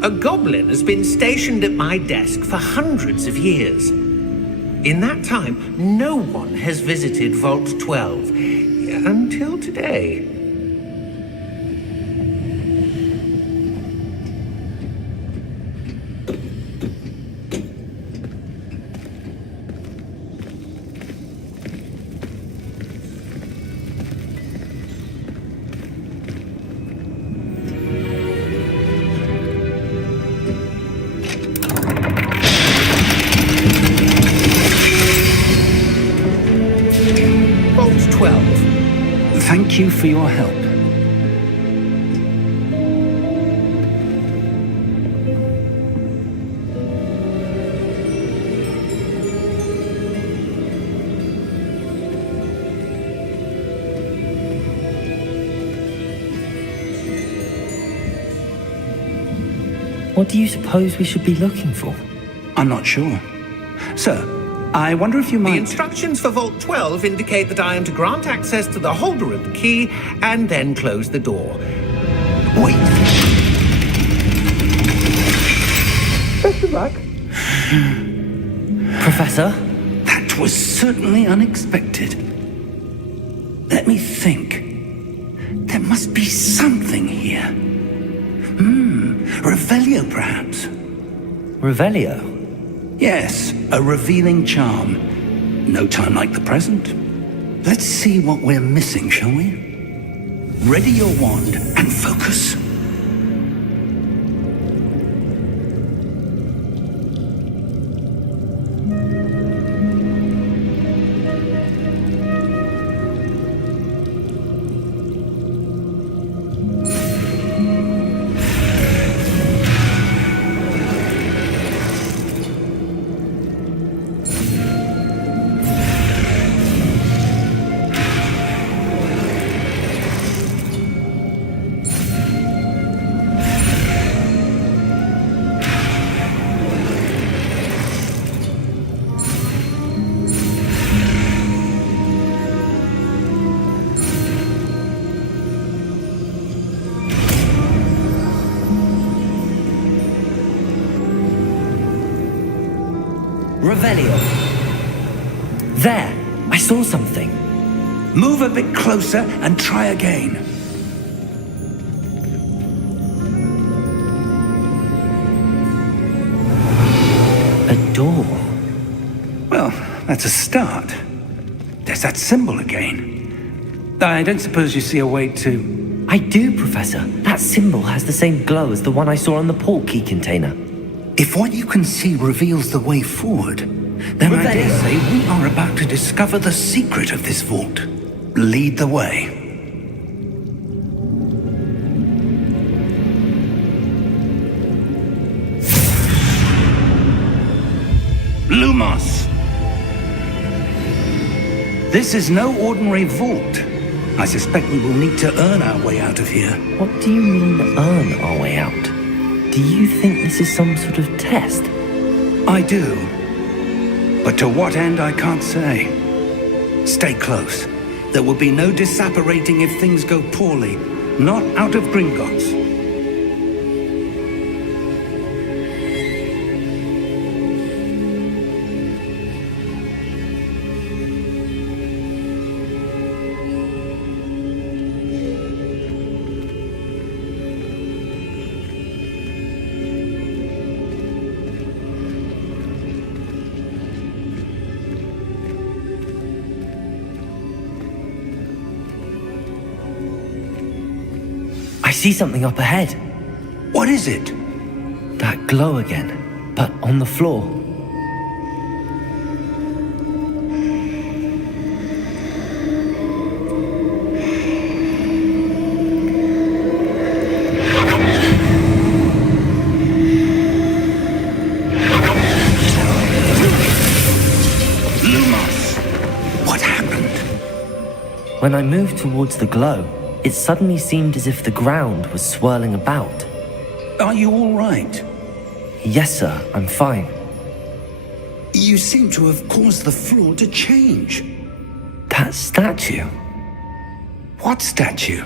A goblin has been stationed at my desk for hundreds of years. In that time, no one has visited Vault 12 until today. Thank you for your help. What do you suppose we should be looking for? I'm not sure. Sir, I wonder if you might... The instructions for Vault 12 indicate that I am to grant access to the holder of the key and then close the door. Wait. Best of luck. Professor? That was certainly unexpected. Let me think. There must be something here. Revelio, perhaps. Revelio? Yes, a revealing charm. No time like the present. Let's see what we're missing, shall we? Ready your wand and focus. Revelio. There! I saw something. Move a bit closer and try again. A door. Well, that's a start. There's that symbol again. I don't suppose you see a way to... I do, Professor. That symbol has the same glow as the one I saw on the port key container. If what you can see reveals the way forward, then I dare say we are about to discover the secret of this vault. Lead the way. Lumos! This is no ordinary vault. I suspect we will need to earn our way out of here. What do you mean, earn our way out? Do you think this is some sort of test? I do. But to what end, I can't say. Stay close. There will be no disapparating if things go poorly. Not out of Gringotts. I see something up ahead. What is it? That glow again, but on the floor. Lumos! What happened? When I moved towards the glow, it suddenly seemed as if the ground was swirling about. Are you all right? Yes, sir, I'm fine. You seem to have caused the floor to change. That statue? What statue?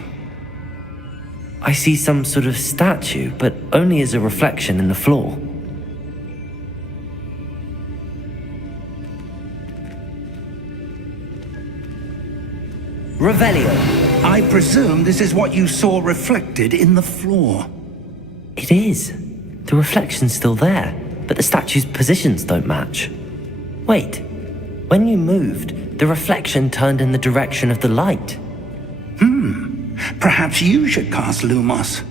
I see some sort of statue, but only as a reflection in the floor. Revelio, I presume this is what you saw reflected in the floor. It is. The reflection's still there, but the statue's positions don't match. Wait, when you moved, the reflection turned in the direction of the light. Perhaps you should cast Lumos.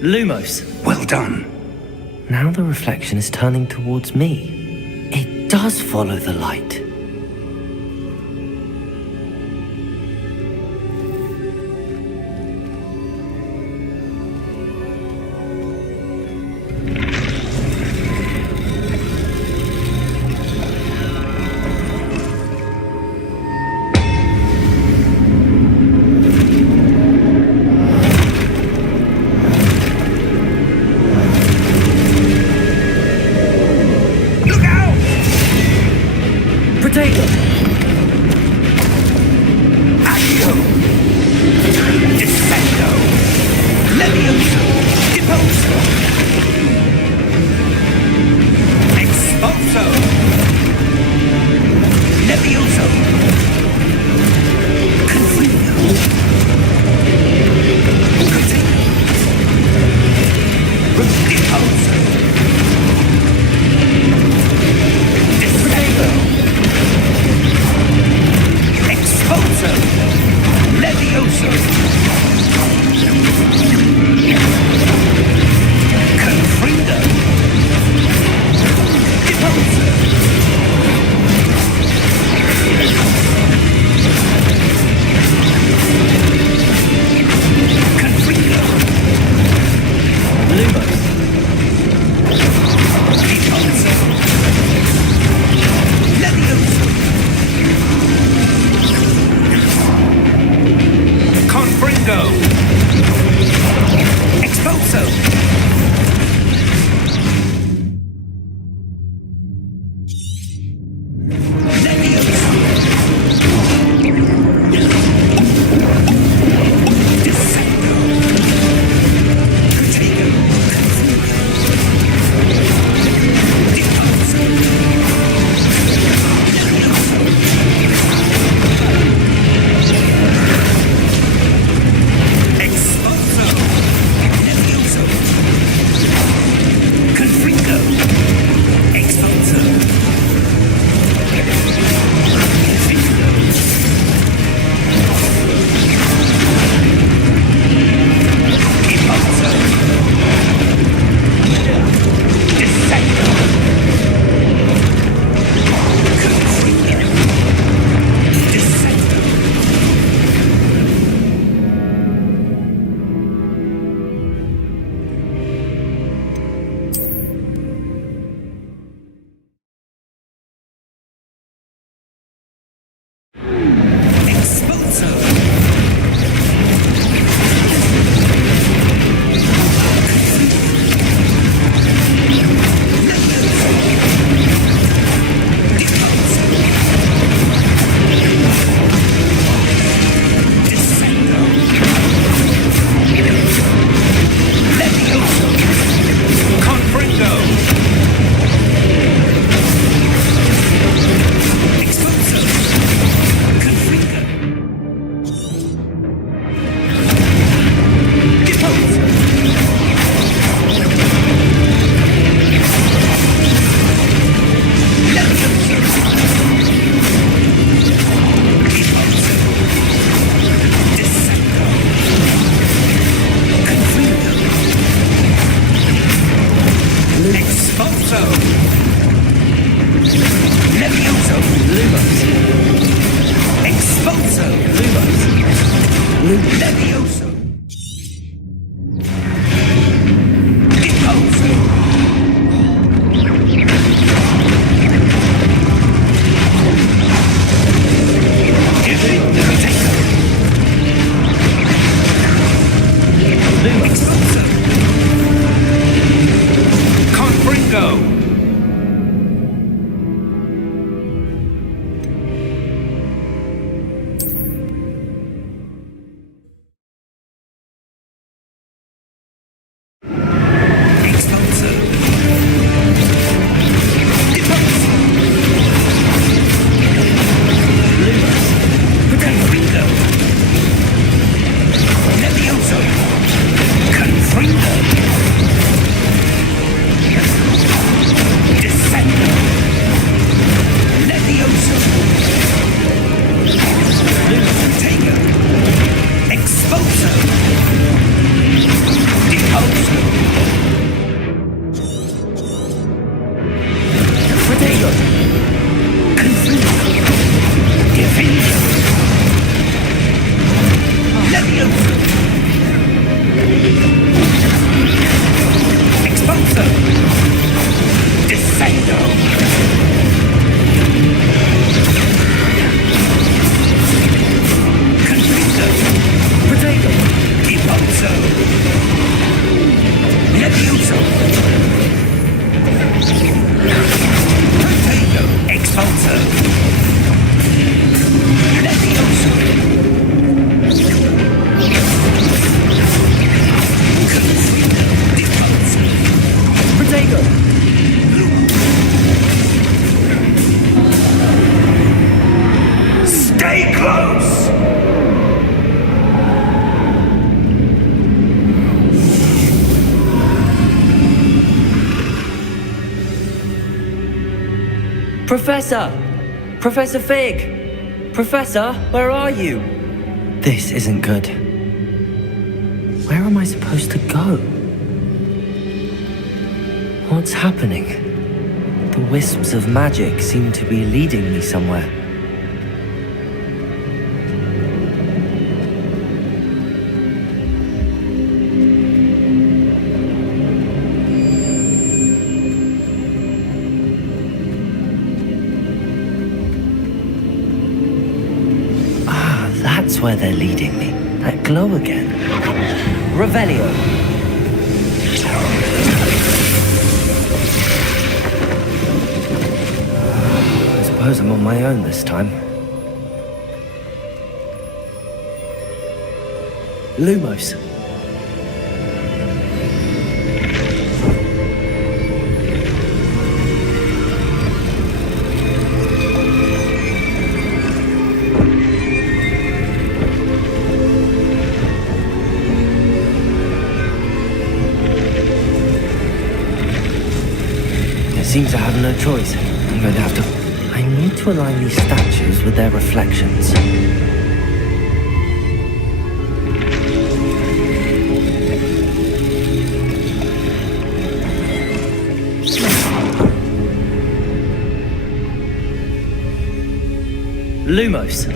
Lumos. Well done. Now the reflection is turning towards me. It does follow the light. Levioso! Lumos. Expulso! Lumos. Levioso! Expulso! Give it the potato! Expulso! Confringo! Stay close! Professor! Professor Fig! Professor, where are you? This isn't good. Where am I supposed to go? What's happening? The wisps of magic seem to be leading me somewhere. That's where they're leading me. That glow again. Revelio. I suppose I'm on my own this time. Lumos. Seems I have no choice. I'm going to have to... I need to align these statues with their reflections. Lumos.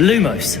Lumos.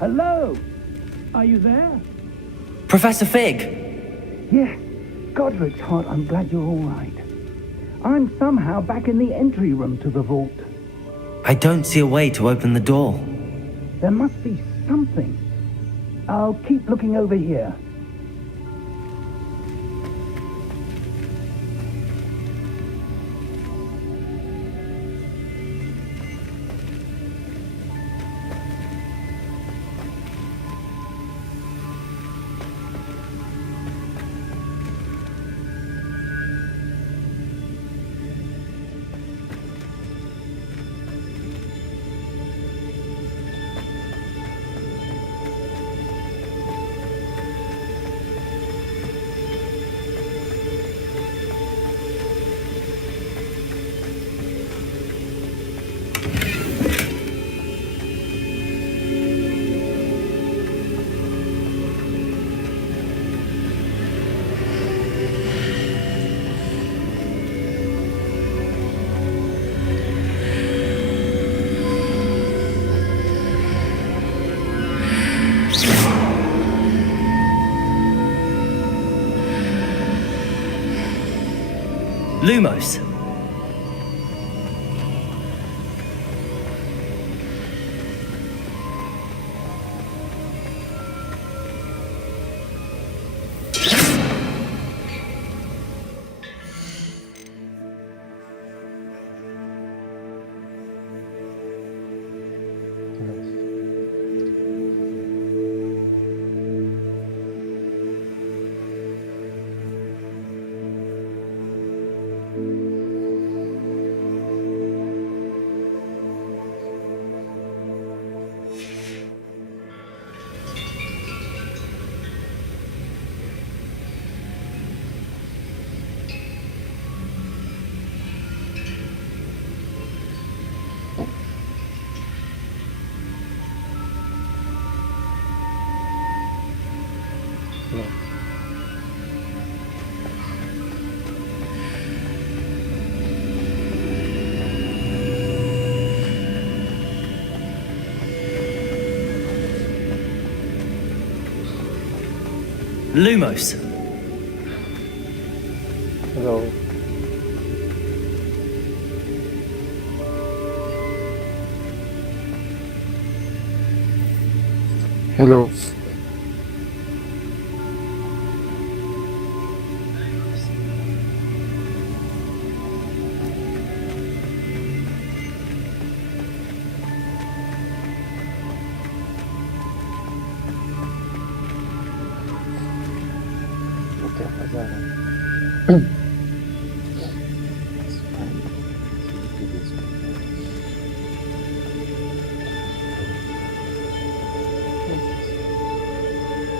Hello? Are you there? Professor Fig! Yes. Godric's heart, I'm glad you're all right. I'm somehow back in the entry room to the vault. I don't see a way to open the door. There must be something. I'll keep looking over here. Lumos. Lumos. Hello. Hello. What the hell is that? It's fine. Do this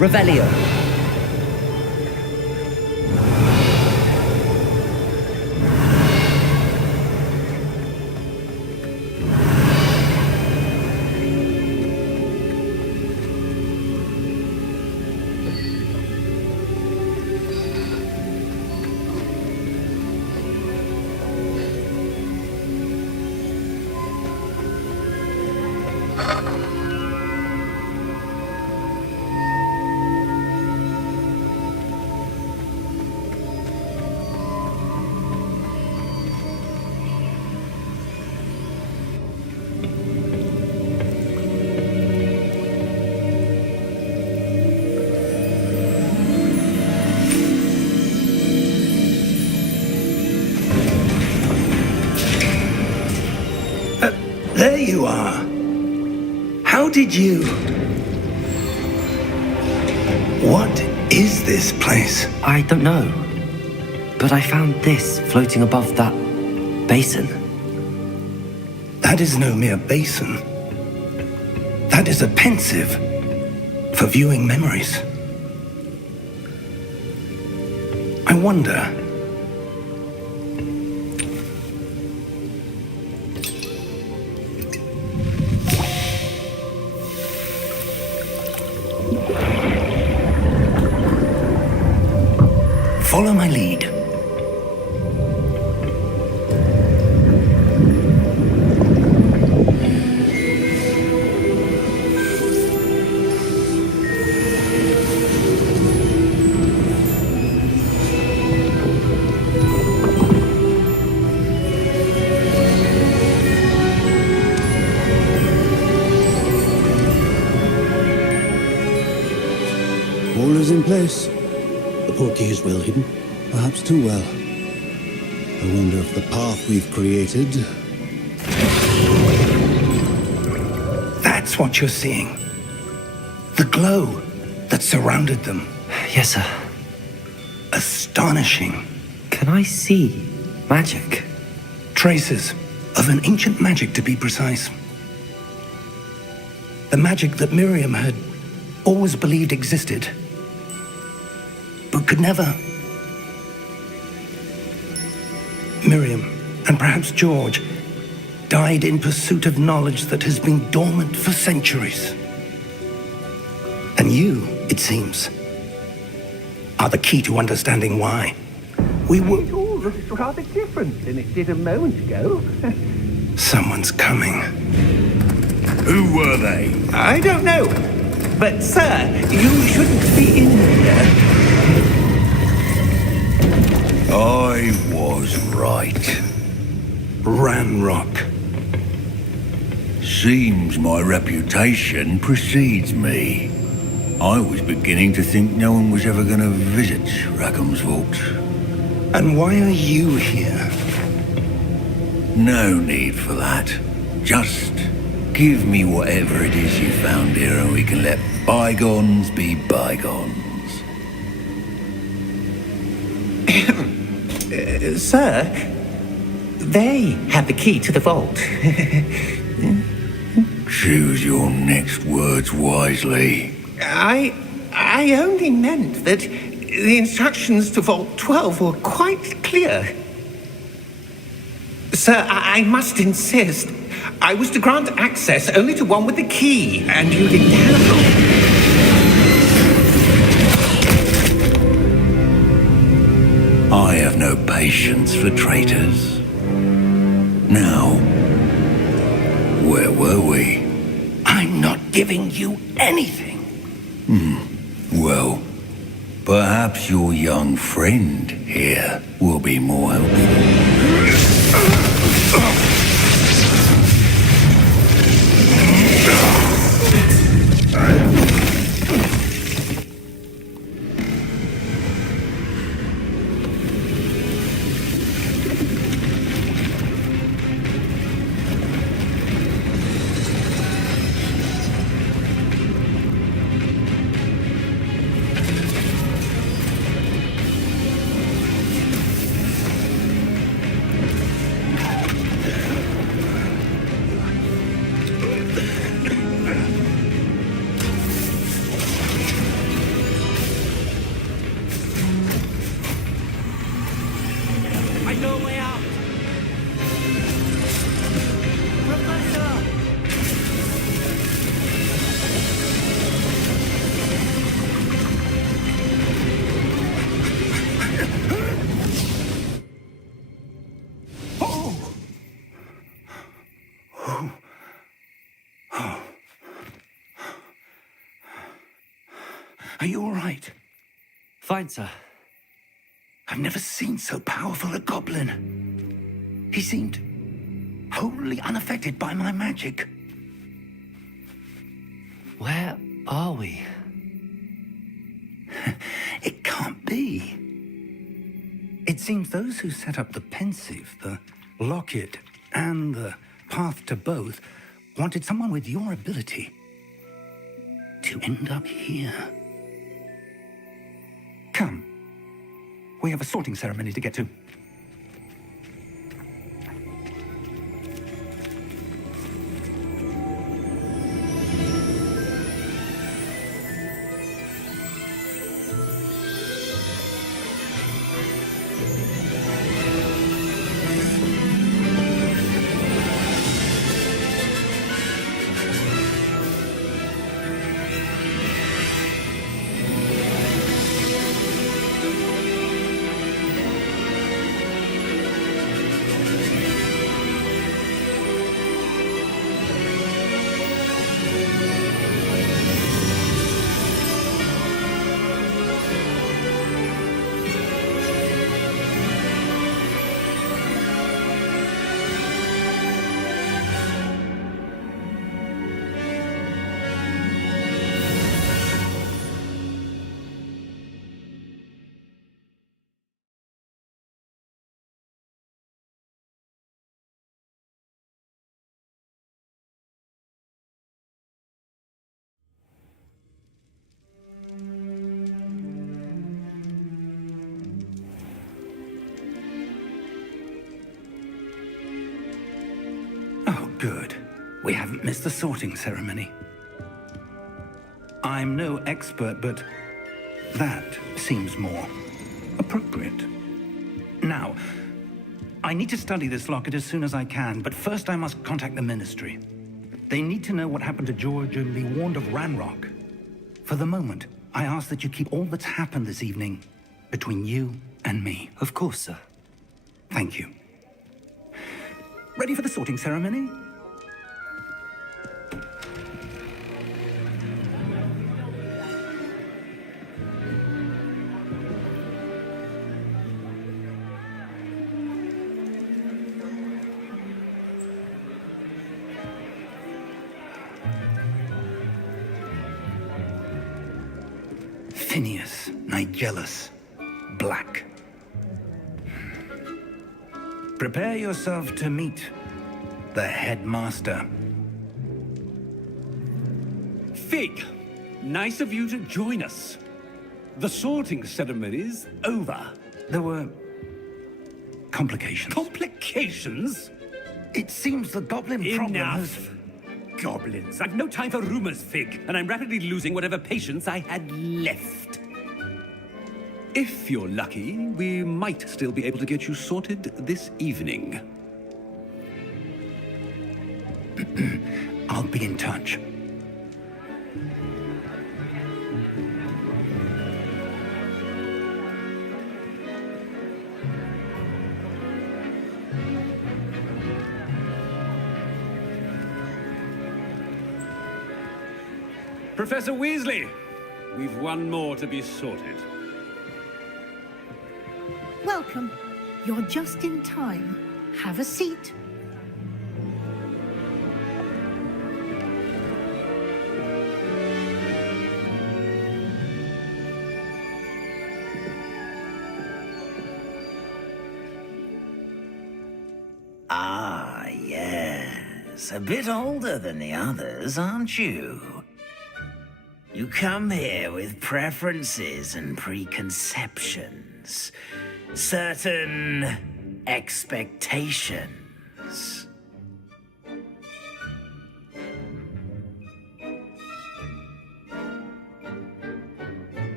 Revelio. There you are. How did you... What is this place? I don't know. But I found this floating above that basin. That is no mere basin. That is a pensive for viewing memories. I wonder. Follow my lead. All is in place. The portkey is well hidden, perhaps too well. I wonder if the path we've created... That's what you're seeing. The glow that surrounded them. Yes, sir. Astonishing. Can I see magic? Traces of an ancient magic, to be precise. The magic that Miriam had always believed existed, but could never. Miriam, and perhaps George, died in pursuit of knowledge that has been dormant for centuries. And you, it seems, are the key to understanding why. We were... It all looks rather different than it did a moment ago. Someone's coming. Who were they? I don't know. But, sir, you shouldn't be in here. I was right. Ranrock. Seems my reputation precedes me. I was beginning to think no one was ever going to visit Rackham's vault. And why are you here? No need for that. Just give me whatever it is you found here and we can let bygones be bygones. Sir, they have the key to the vault. Choose your next words wisely. I only meant that the instructions to Vault 12 were quite clear. Sir, I must insist. I was to grant access only to one with the key, and you didn't have one. I have no patience for traitors. Now, where were we? I'm not giving you anything. Well, perhaps your young friend here will be more helpful. Are you all right? Fine, sir. I've never seen so powerful a goblin. He seemed wholly unaffected by my magic. Where are we? It can't be. It seems those who set up the pensive, the locket, and the path to both wanted someone with your ability to end up here. We have a sorting ceremony to get to. Oh, good. We haven't missed the sorting ceremony. I'm no expert, but that seems more appropriate. Now, I need to study this locket as soon as I can, but first I must contact the Ministry. They need to know what happened to George and be warned of Ranrock. For the moment, I ask that you keep all that's happened this evening between you and me. Of course, sir. Thank you. Ready for the sorting ceremony? Phineas, Nigellus, Black. Prepare yourself to meet the headmaster. Fig, nice of you to join us. The sorting ceremony's over. There were complications. Complications? It seems the goblin problem Enough. has... Goblins. I've no time for rumors, Fig, and I'm rapidly losing whatever patience I had left. If you're lucky, we might still be able to get you sorted this evening. I'll be in touch. Professor Weasley, we've one more to be sorted. Welcome. You're just in time. Have a seat. Ah, yes. A bit older than the others, aren't you? You come here with preferences and preconceptions. Certain expectations.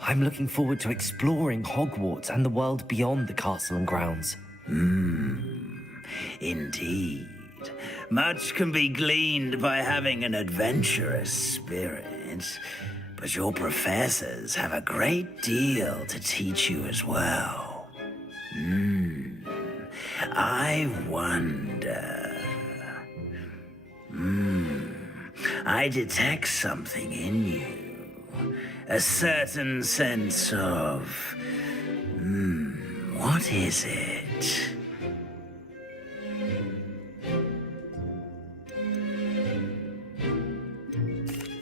I'm looking forward to exploring Hogwarts and the world beyond the castle and grounds. Indeed. Much can be gleaned by having an adventurous spirit, but your professors have a great deal to teach you as well. I wonder... I detect something in you. A certain sense of... what is it?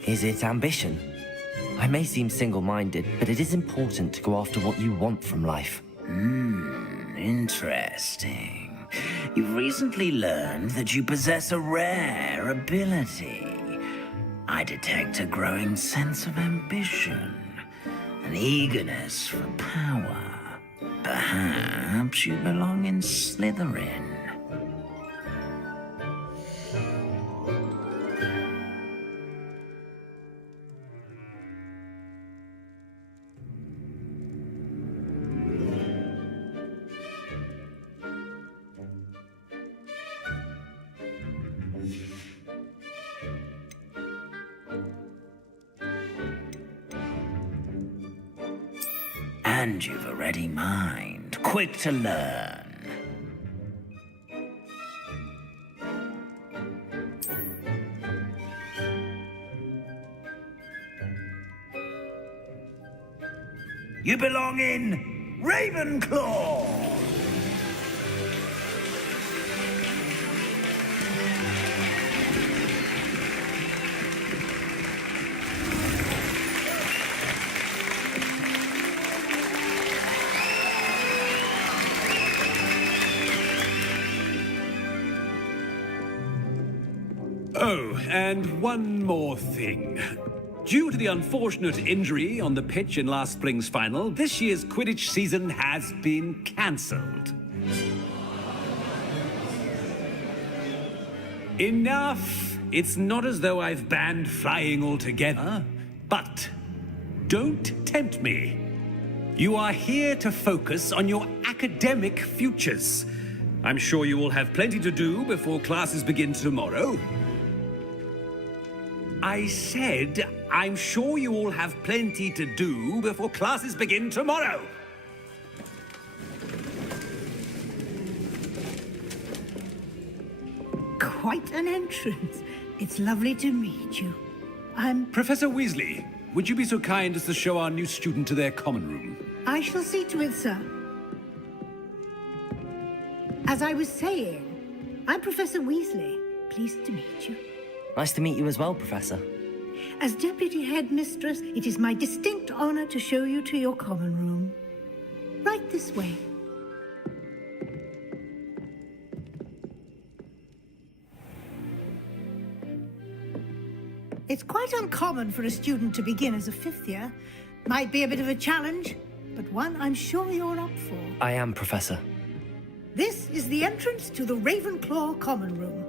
Is it ambition? I may seem single-minded, but it is important to go after what you want from life. Interesting. You've recently learned that you possess a rare ability. I detect a growing sense of ambition. an eagerness for power. Perhaps you belong in Slytherin. And you've a ready mind, quick to learn. You belong in Ravenclaw! Oh, and one more thing. Due to the unfortunate injury on the pitch in last spring's final, this year's Quidditch season has been cancelled. Enough! It's not as though I've banned flying altogether, but don't tempt me. You are here to focus on your academic futures. I'm sure you will have plenty to do before classes begin tomorrow. I said, I'm sure you all have plenty to do before classes begin tomorrow. Quite an entrance. It's lovely to meet you. I'm... Professor Weasley, would you be so kind as to show our new student to their common room? I shall see to it, sir. As I was saying, I'm Professor Weasley. Pleased to meet you. Nice to meet you as well, Professor. As Deputy Headmistress, it is my distinct honor to show you to your common room. Right this way. It's quite uncommon for a student to begin as a fifth year. Might be a bit of a challenge, but one I'm sure you're up for. I am, Professor. This is the entrance to the Ravenclaw common room.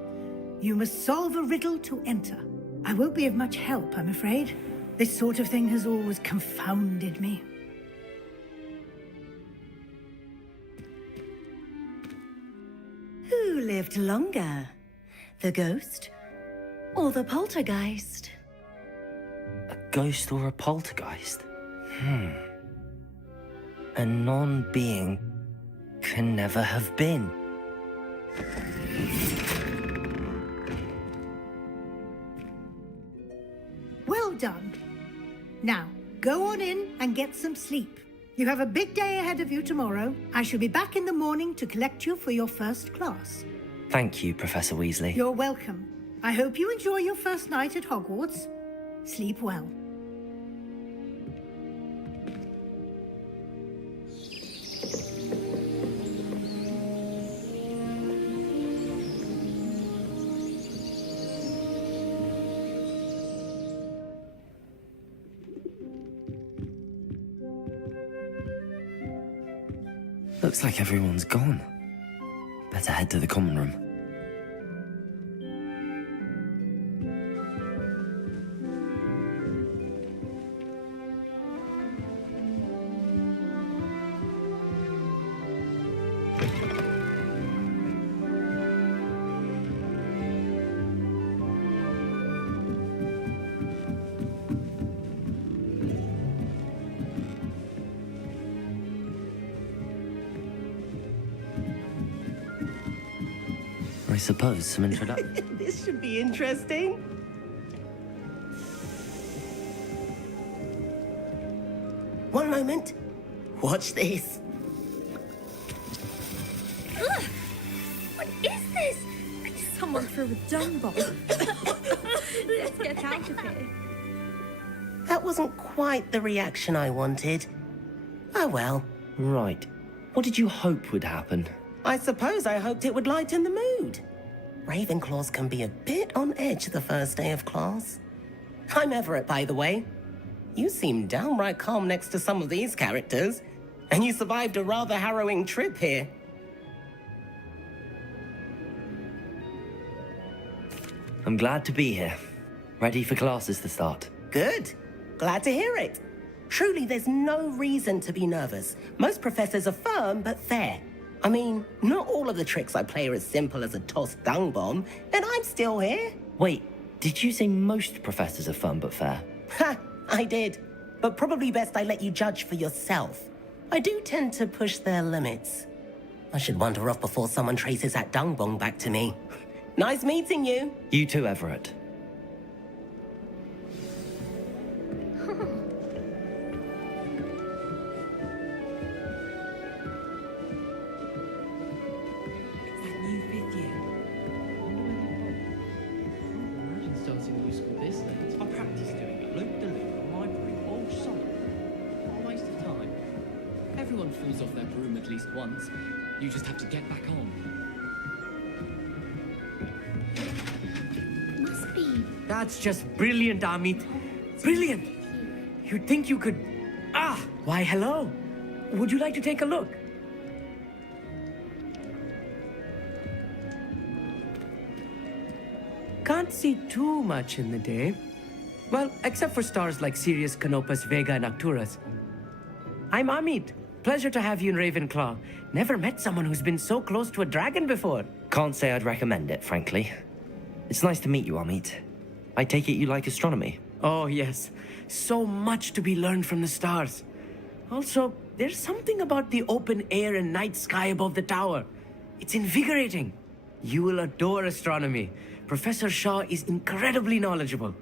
You must solve a riddle to enter. I won't be of much help, I'm afraid. This sort of thing has always confounded me. Who lived longer? The ghost or the poltergeist? A ghost or a poltergeist? A non-being can never have been. Well done. Now, go on in and get some sleep. You have a big day ahead of you tomorrow. I shall be back in the morning to collect you for your first class. Thank you, Professor Weasley. You're welcome. I hope you enjoy your first night at Hogwarts. Sleep well. Looks like everyone's gone. Better head to the common room. I suppose some introduction. This should be interesting. One moment. Watch this. Ugh! What is this? Someone threw a dung bomb. Let's get out of here. That wasn't quite the reaction I wanted. Oh well. Right. What did you hope would happen? I suppose I hoped it would lighten the mood. Ravenclaws can be a bit on edge the first day of class. I'm Everett, by the way. You seem downright calm next to some of these characters. And you survived a rather harrowing trip here. I'm glad to be here. Ready for classes to start. Good. Glad to hear it. Truly, there's no reason to be nervous. Most professors are firm but fair. I mean, not all of the tricks I play are as simple as a tossed dung bomb, and I'm still here. Wait, did you say most professors are fun but fair? Ha! I did. But probably best I let you judge for yourself. I do tend to push their limits. I should wander off before someone traces that dung bomb back to me. Nice meeting you. You too, Everett. Everyone falls off their broom at least once. You just have to get back on. Must be. That's just brilliant, Amit. Brilliant! You'd think you could... Ah! Why, hello. Would you like to take a look? Can't see too much in the day. Well, except for stars like Sirius, Canopus, Vega, and Arcturus. I'm Amit. Pleasure to have you in Ravenclaw. Never met someone who's been so close to a dragon before. Can't say I'd recommend it, frankly. It's nice to meet you, Amit. I take it you like astronomy? Oh, yes. So much to be learned from the stars. Also, there's something about the open air and night sky above the tower. It's invigorating. You will adore astronomy. Professor Shaw is incredibly knowledgeable.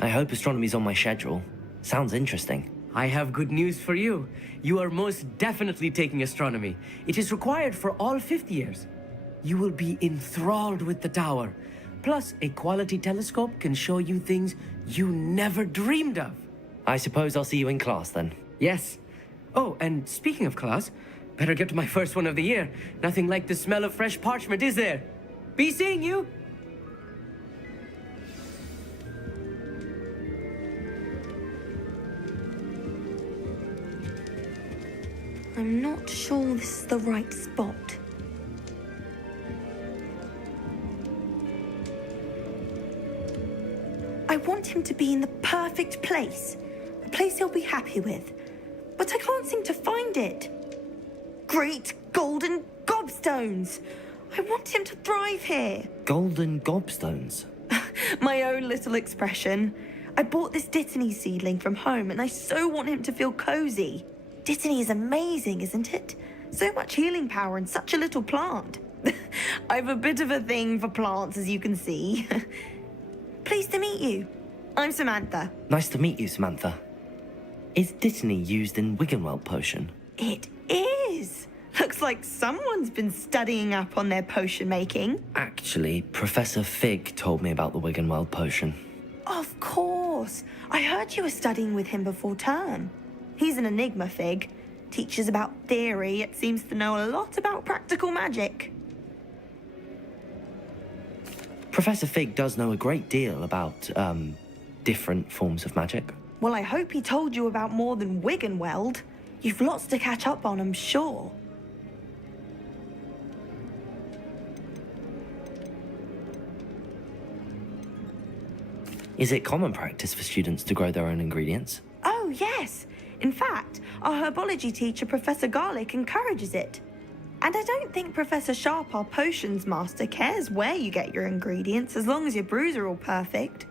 I hope astronomy's on my schedule. Sounds interesting. I have good news for you. You are most definitely taking astronomy. It is required for all fifth years. You will be enthralled with the tower. Plus, a quality telescope can show you things you never dreamed of. I suppose I'll see you in class then. Yes. Oh, and speaking of class, better get to my first one of the year. Nothing like the smell of fresh parchment, is there? Be seeing you! I'm not sure this is the right spot. I want him to be in the perfect place. A place he'll be happy with. But I can't seem to find it. Great golden gobstones! I want him to thrive here. Golden gobstones? My own little expression. I bought this Dittany seedling from home and I so want him to feel cozy. Dittany is amazing, isn't it? So much healing power in such a little plant. I've a bit of a thing for plants, as you can see. Pleased to meet you. I'm Samantha. Nice to meet you, Samantha. Is Dittany used in Wiggenweld potion? It is. Looks like someone's been studying up on their potion making. Actually, Professor Fig told me about the Wiggenweld potion. Of course. I heard you were studying with him before term. He's an enigma, Fig. Teaches about theory, yet seems to know a lot about practical magic. Professor Fig does know a great deal about, different forms of magic. Well, I hope he told you about more than Wiggenweld. You've lots to catch up on, I'm sure. Is it common practice for students to grow their own ingredients? Oh, yes. In fact, our herbology teacher, Professor Garlick, encourages it. And I don't think Professor Sharp, our potions master, cares where you get your ingredients, as long as your brews are all perfect.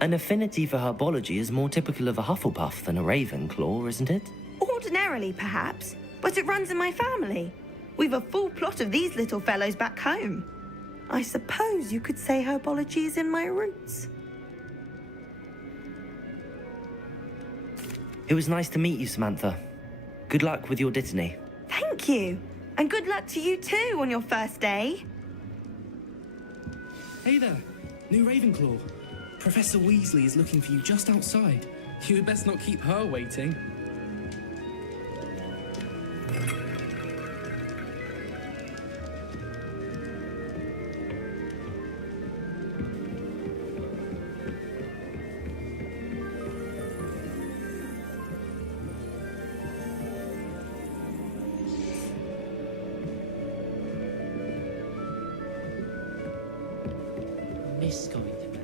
An affinity for herbology is more typical of a Hufflepuff than a Ravenclaw, isn't it? Ordinarily, perhaps, but it runs in my family. We've a full plot of these little fellows back home. I suppose you could say herbology is in my roots. It was nice to meet you, Samantha. Good luck with your Dittany. Thank you. And good luck to you too on your first day. Hey there, new Ravenclaw. Professor Weasley is looking for you just outside. You had best not keep her waiting. Miss going to bed.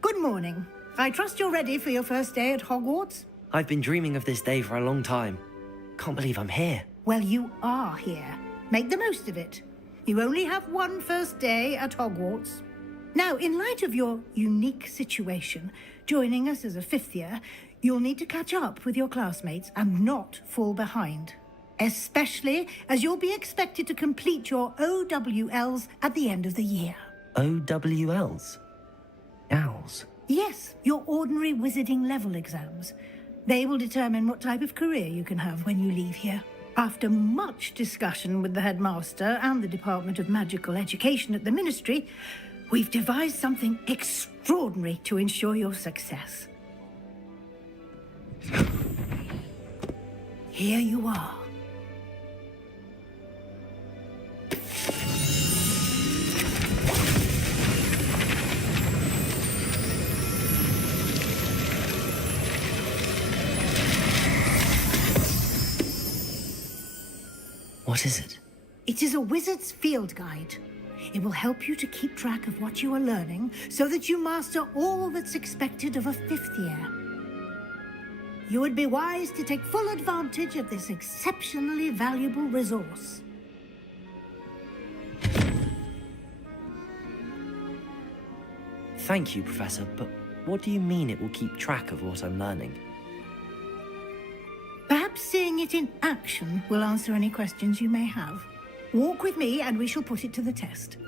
Good morning. I trust you're ready for your first day at Hogwarts? I've been dreaming of this day for a long time. Can't believe I'm here. Well, you are here. Make the most of it. You only have one first day at Hogwarts. Now, in light of your unique situation, joining us as a fifth year, you'll need to catch up with your classmates and not fall behind. Especially as you'll be expected to complete your OWLs at the end of the year. OWLs? Owls? Yes, your ordinary wizarding level exams. They will determine what type of career you can have when you leave here. After much discussion with the headmaster and the Department of Magical Education at the Ministry, we've devised something extraordinary to ensure your success. Here you are. What is it? It is a wizard's field guide. It will help you to keep track of what you are learning so that you master all that's expected of a fifth year. You would be wise to take full advantage of this exceptionally valuable resource. Thank you, Professor, but what do you mean it will keep track of what I'm learning? Perhaps seeing it in action will answer any questions you may have. Walk with me and we shall put it to the test.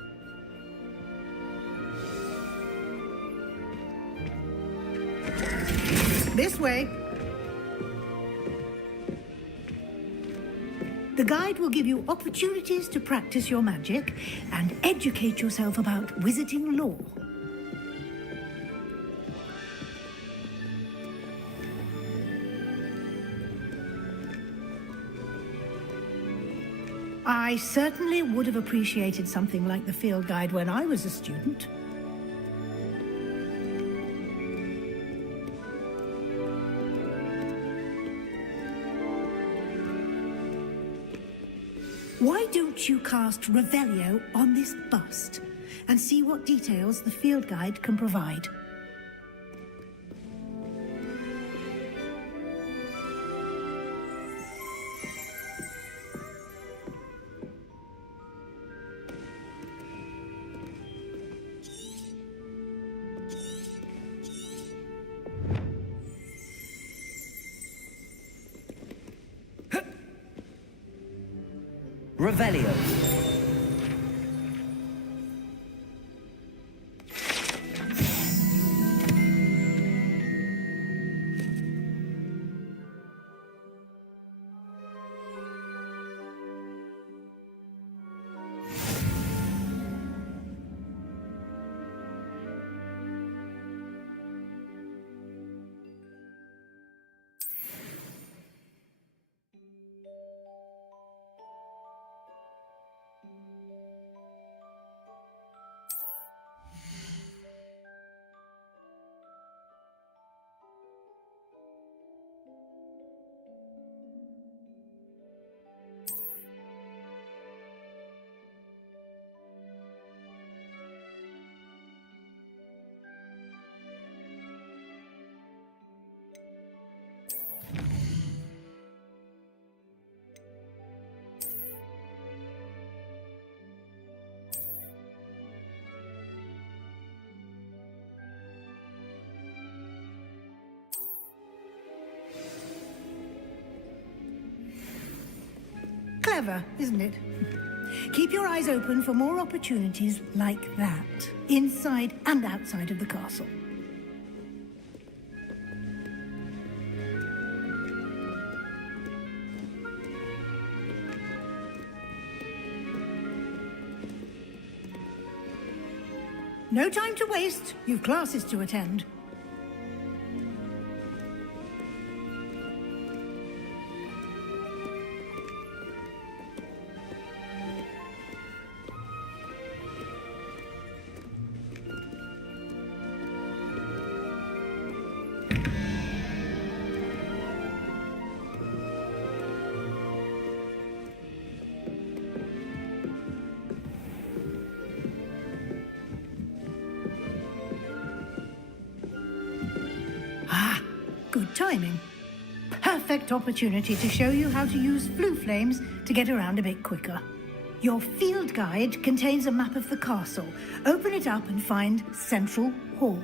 This way. The guide will give you opportunities to practice your magic and educate yourself about wizarding lore. I certainly would have appreciated something like the field guide when I was a student. Why don't you cast Revelio on this bust and see what details the field guide can provide? Revelio. clever, isn't it? Keep your eyes open for more opportunities like that, inside and outside of the castle. No time to waste. You've classes to attend. Good timing. Perfect opportunity to show you how to use flue flames to get around a bit quicker. Your field guide contains a map of the castle. Open it up and find Central Hall.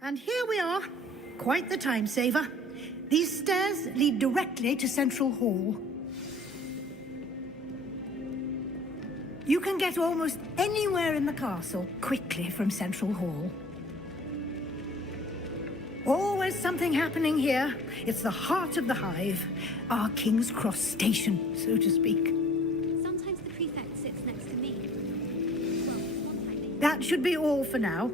And here we are. Quite the time saver. These stairs lead directly to Central Hall. You can get almost anywhere in the castle quickly from Central Hall. Always something happening here. It's the heart of the hive. Our King's Cross station, so to speak. Sometimes the prefect sits next to me. Well, one time. That should be all for now.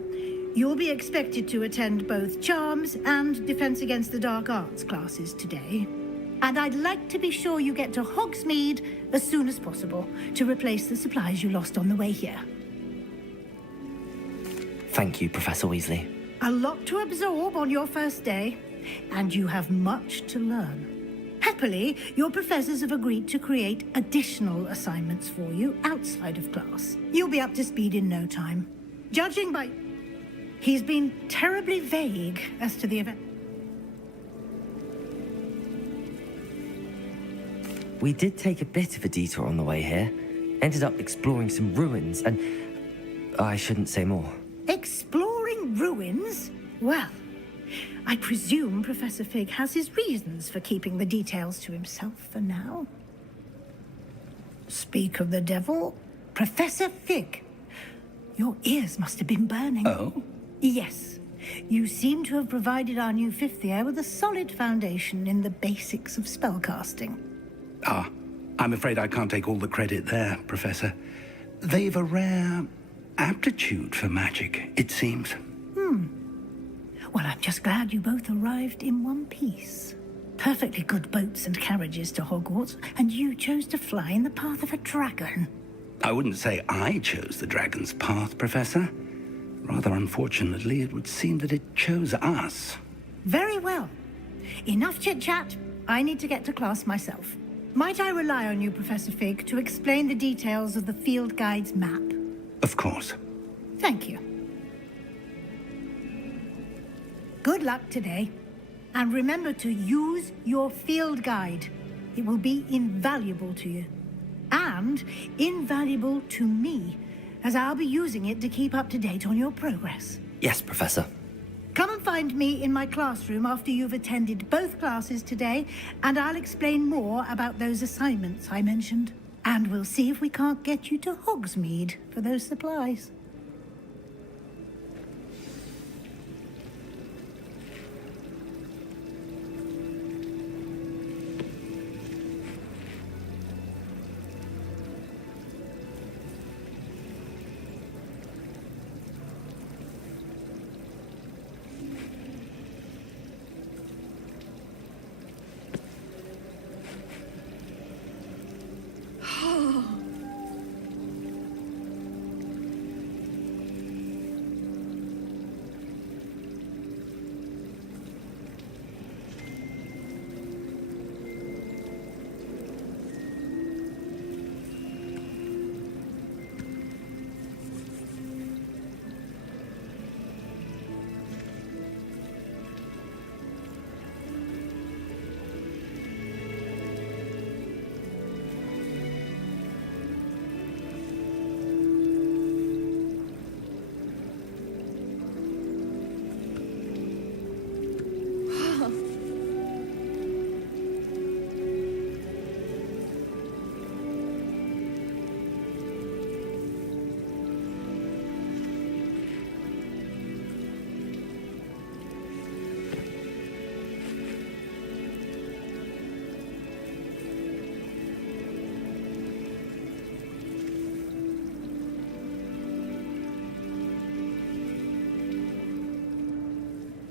You'll be expected to attend both Charms and Defense Against the Dark Arts classes today. And I'd like to be sure you get to Hogsmeade as soon as possible to replace the supplies you lost on the way here. Thank you, Professor Weasley. A lot to absorb on your first day, and you have much to learn. Happily, your professors have agreed to create additional assignments for you outside of class. You'll be up to speed in no time. Judging by... He's been terribly vague as to the event. We did take a bit of a detour on the way here. Ended up exploring some ruins and... I shouldn't say more. Exploring ruins? Well, I presume Professor Fig has his reasons for keeping the details to himself for now. Speak of the devil, Professor Fig. Your ears must have been burning. Oh? Yes. You seem to have provided our new fifth year with a solid foundation in the basics of spellcasting. Ah, I'm afraid I can't take all the credit there, Professor. They've a rare aptitude for magic, it seems. Well, I'm just glad you both arrived in one piece. Perfectly good boats and carriages to Hogwarts, and you chose to fly in the path of a dragon. I wouldn't say I chose the dragon's path, Professor. Rather unfortunately, it would seem that it chose us. Very well. Enough chit-chat. I need to get to class myself. Might I rely on you, Professor Fig, to explain the details of the field guide's map? Of course. Thank you. Good luck today. And remember to use your field guide. It will be invaluable to you. And invaluable to me, as I'll be using it to keep up to date on your progress. Yes, Professor. Come and find me in my classroom after you've attended both classes today, and I'll explain more about those assignments I mentioned. And we'll see if we can't get you to Hogsmeade for those supplies.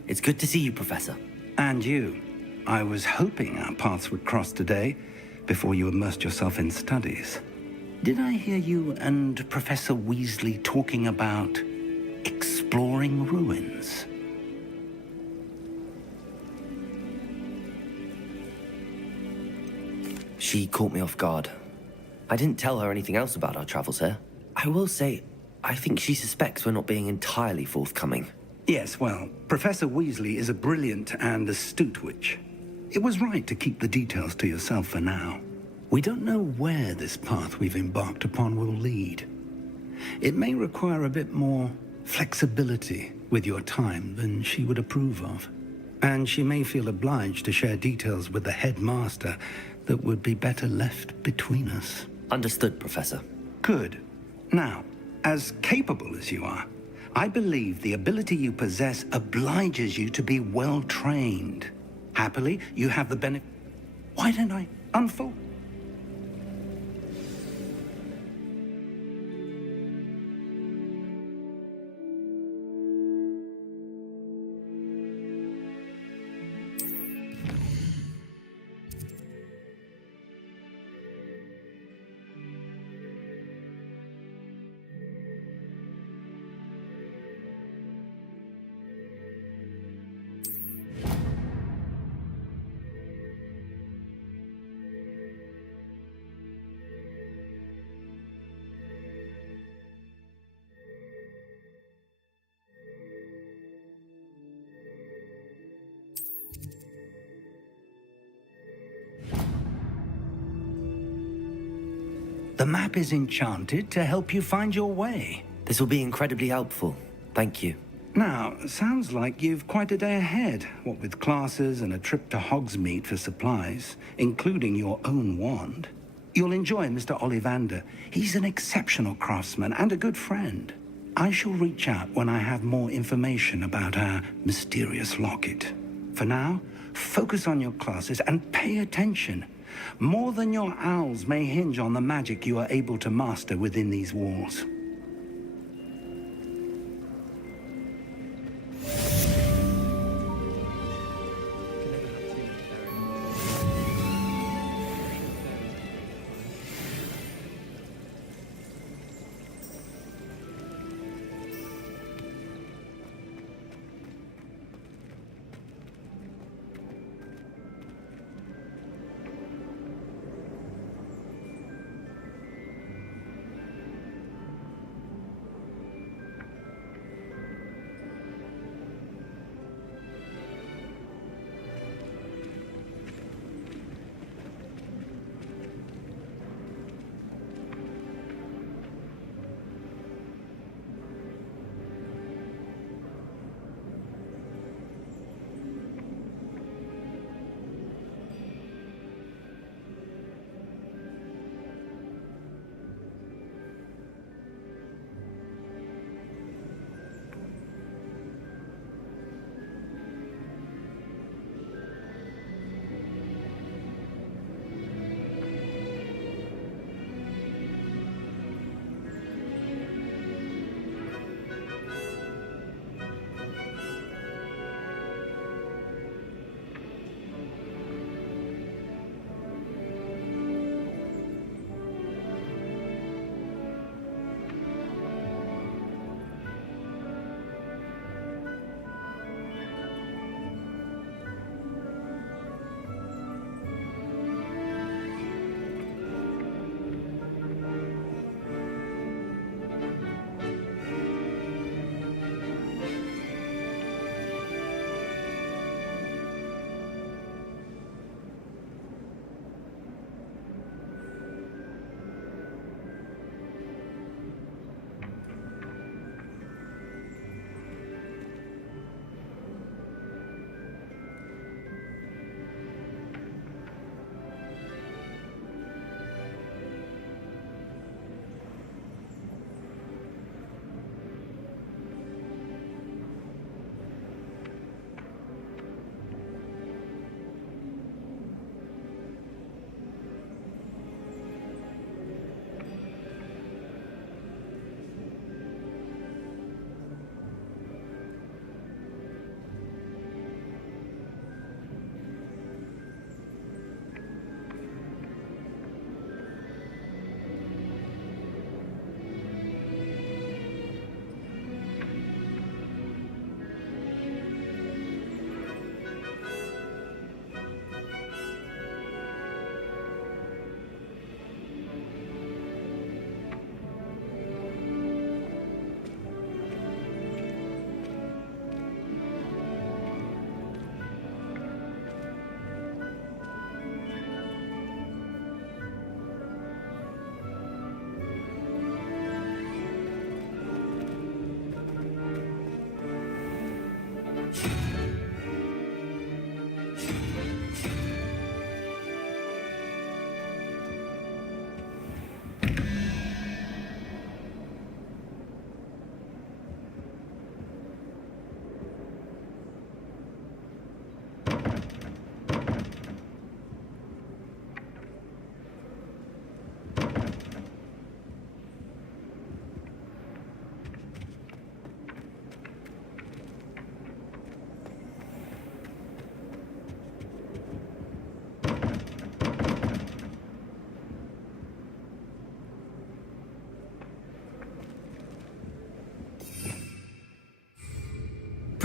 It's good to see you, Professor. And you. I was hoping our paths would cross today, before you immersed yourself in studies. Did I hear you and Professor Weasley talking about exploring ruins? She caught me off guard. I didn't tell her anything else about our travels here. I will say, I think she suspects we're not being entirely forthcoming. Yes, well, Professor Weasley is a brilliant and astute witch. It was right to keep the details to yourself for now. We don't know where this path we've embarked upon will lead. It may require a bit more flexibility with your time than she would approve of. And she may feel obliged to share details with the headmaster that would be better left between us. Understood, Professor. Good. Now, as capable as you are, I believe the ability you possess obliges you to be well-trained. Happily, you have the benefit... Why don't I unfold? The map is enchanted to help you find your way. This will be incredibly helpful. Thank you. Now, sounds like you've quite a day ahead, what with classes and a trip to Hogsmeade for supplies, including your own wand. You'll enjoy Mr. Ollivander. He's an exceptional craftsman and a good friend. I shall reach out when I have more information about our mysterious locket. For now, focus on your classes and pay attention. More than your owls may hinge on the magic you are able to master within these walls.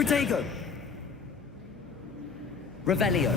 Stratego! Revelio.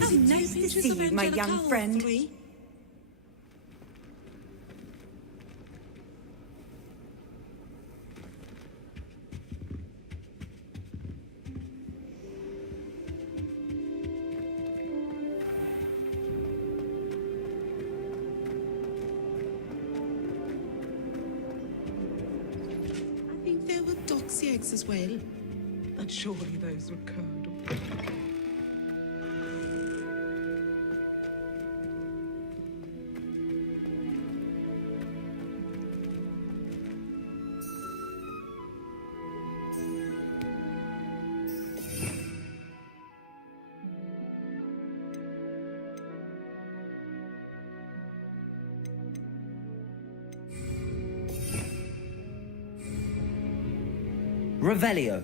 How nice to see you, my young friend. I think there were doxy eggs as well. And surely those were curdled. Revelio.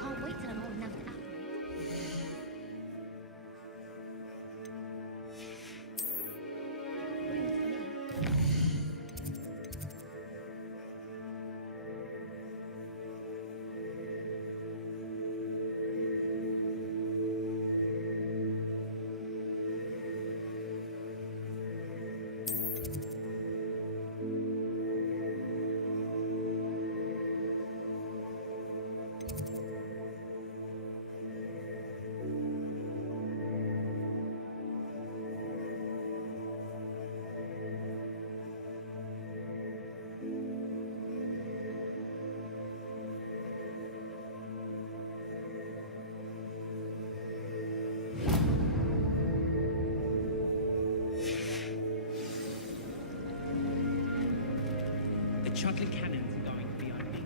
Can't wait till I'm old enough to act. The chocolate cannons are going behind me.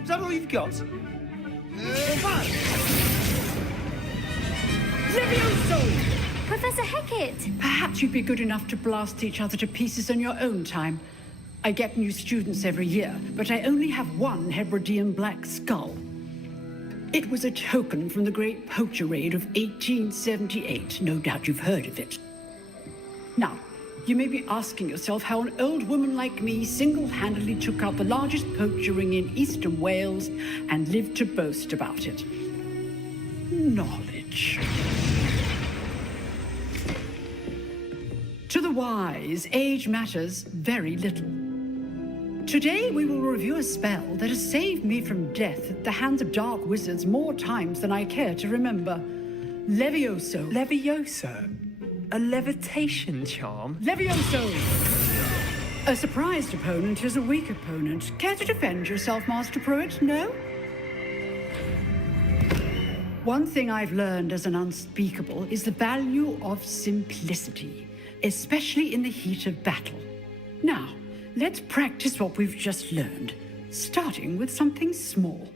Is that all you've got? Professor Hecat! Perhaps you'd be good enough to blast each other to pieces on your own time. I get new students every year, but I only have one Hebridean black skull. It was a token from the Great Poacher Raid of 1878. No doubt you've heard of it. Now, you may be asking yourself how an old woman like me single-handedly took out the largest poacher ring in eastern Wales and lived to boast about it. Knowledge. To the wise, age matters very little. Today we will review a spell that has saved me from death at the hands of dark wizards more times than I care to remember. Levioso. Levioso? A levitation charm? Levioso! A surprised opponent is a weak opponent. Care to defend yourself, Master Pruitt? No? One thing I've learned as an unspeakable is the value of simplicity, especially in the heat of battle. Now, let's practice what we've just learned, starting with something small.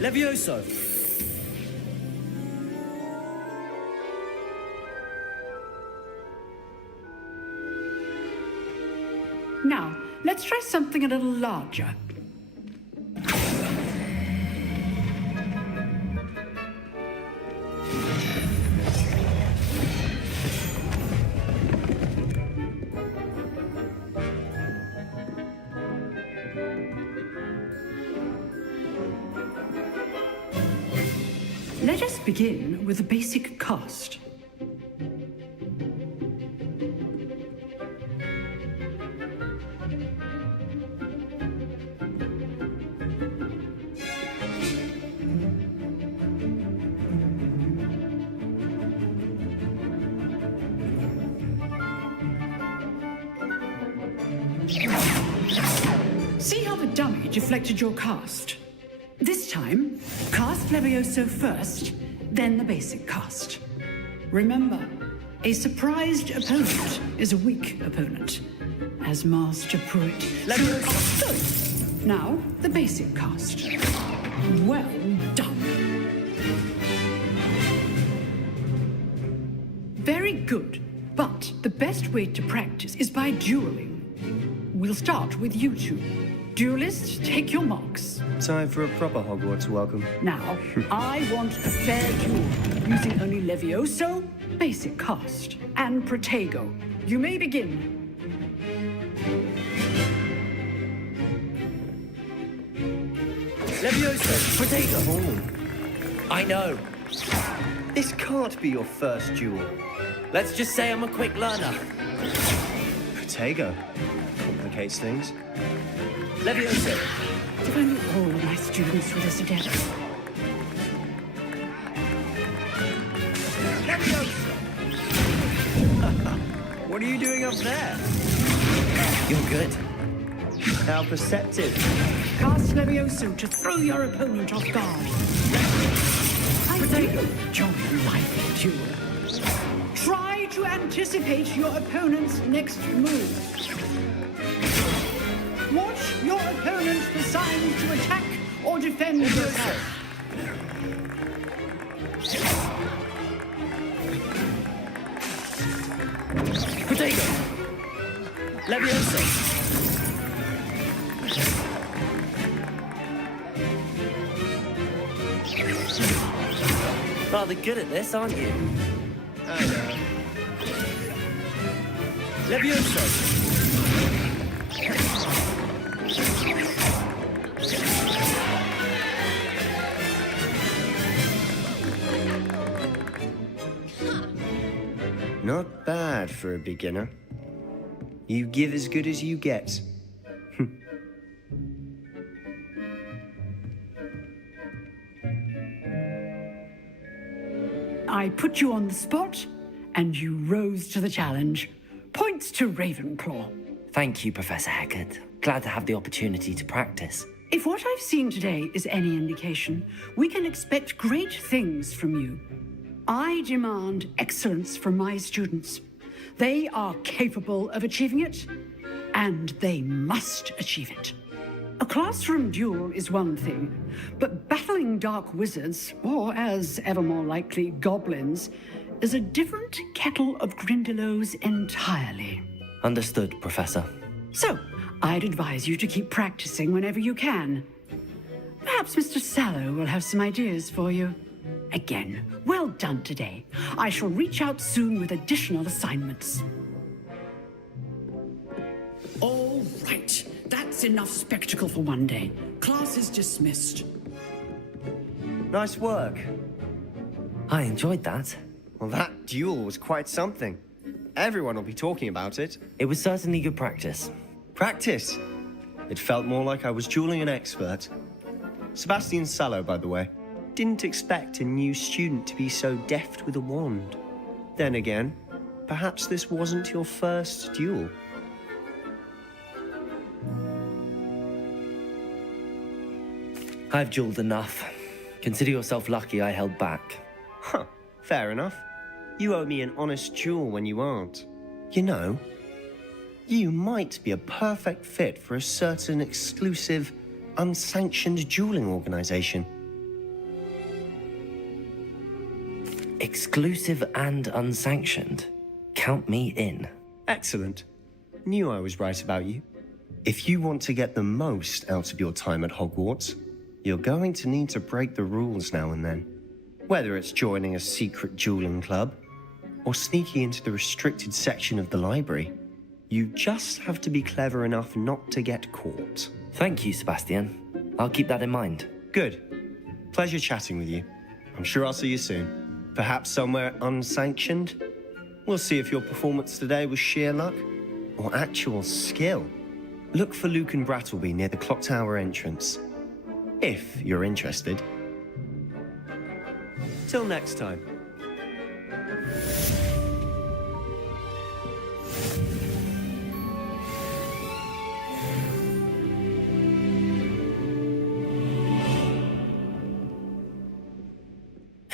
Levioso! Now, let's try something a little larger. Let us begin with a basic cast. See how the dummy deflected your cast? This time, cast Levioso first, then the basic cast. Remember, a surprised opponent is a weak opponent, as Master Pruitt. Levioso! Now, the basic cast. Well done. Very good, but the best way to practice is by dueling. We'll start with you two. Duelists, take your marks. Time for a proper Hogwarts welcome. Now, I want a fair duel, using only Levioso, basic cast, and Protego. You may begin. Levioso! Protego! Oh, I know. This can't be your first duel. Let's just say I'm a quick learner. Protego. Complicates things. Levioso! If only all of my students were this adept. Levioso! What are you doing up there? You're good. How perceptive. Cast Levioso to throw your opponent off guard. Protego, join my duel. Try to anticipate your opponent's next move. Watch your opponent decide to attack or defend yourself. Protego! Levioso! Rather good at this, aren't you? I know. Levioso! Not bad for a beginner. You give as good as you get. I put you on the spot, and you rose to the challenge. Points to Ravenclaw. Thank you, Professor Heckard. Glad to have the opportunity to practice. If what I've seen today is any indication, we can expect great things from you. I demand excellence from my students. They are capable of achieving it, and they must achieve it. A classroom duel is one thing, but battling dark wizards, or as ever more likely, goblins, is a different kettle of grindylows entirely. Understood, Professor. So, I'd advise you to keep practicing whenever you can. Perhaps Mr. Sallow will have some ideas for you. Again, well done today. I shall reach out soon with additional assignments. All right, that's enough spectacle for one day. Class is dismissed. Nice work. I enjoyed that. Well, that duel was quite something. Everyone will be talking about it. It was certainly good practice. Practice? It felt more like I was dueling an expert. Sebastian Sallow, by the way. Didn't expect a new student to be so deft with a wand. Then again, perhaps this wasn't your first duel. I've dueled enough. Consider yourself lucky I held back. Huh, fair enough. You owe me an honest duel when you aren't. You know, you might be a perfect fit for a certain exclusive, unsanctioned dueling organization. Exclusive and unsanctioned? Count me in. Excellent. Knew I was right about you. If you want to get the most out of your time at Hogwarts, you're going to need to break the rules now and then. Whether it's joining a secret dueling club, or sneaking into the restricted section of the library, you just have to be clever enough not to get caught. Thank you, Sebastian. I'll keep that in mind. Good. Pleasure chatting with you. I'm sure I'll see you soon. Perhaps somewhere unsanctioned? We'll see if your performance today was sheer luck or actual skill. Look for Luke and Brattleby near the clock tower entrance, if you're interested. Till next time.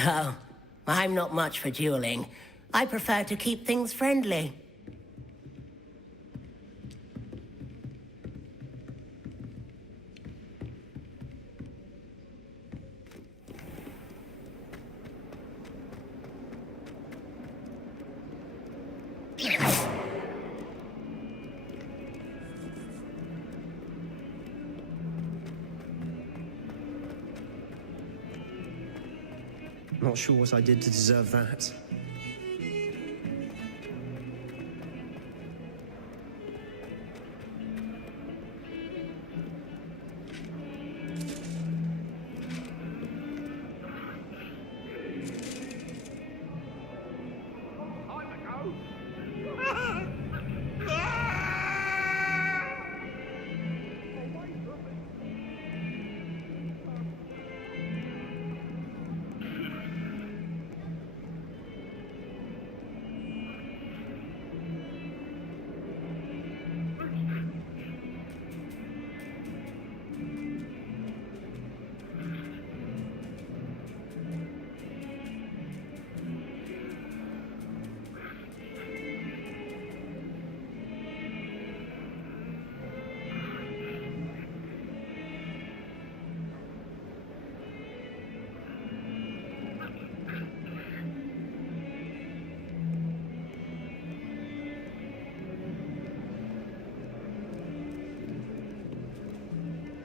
Oh, I'm not much for dueling. I prefer to keep things friendly. Not sure what I did to deserve that.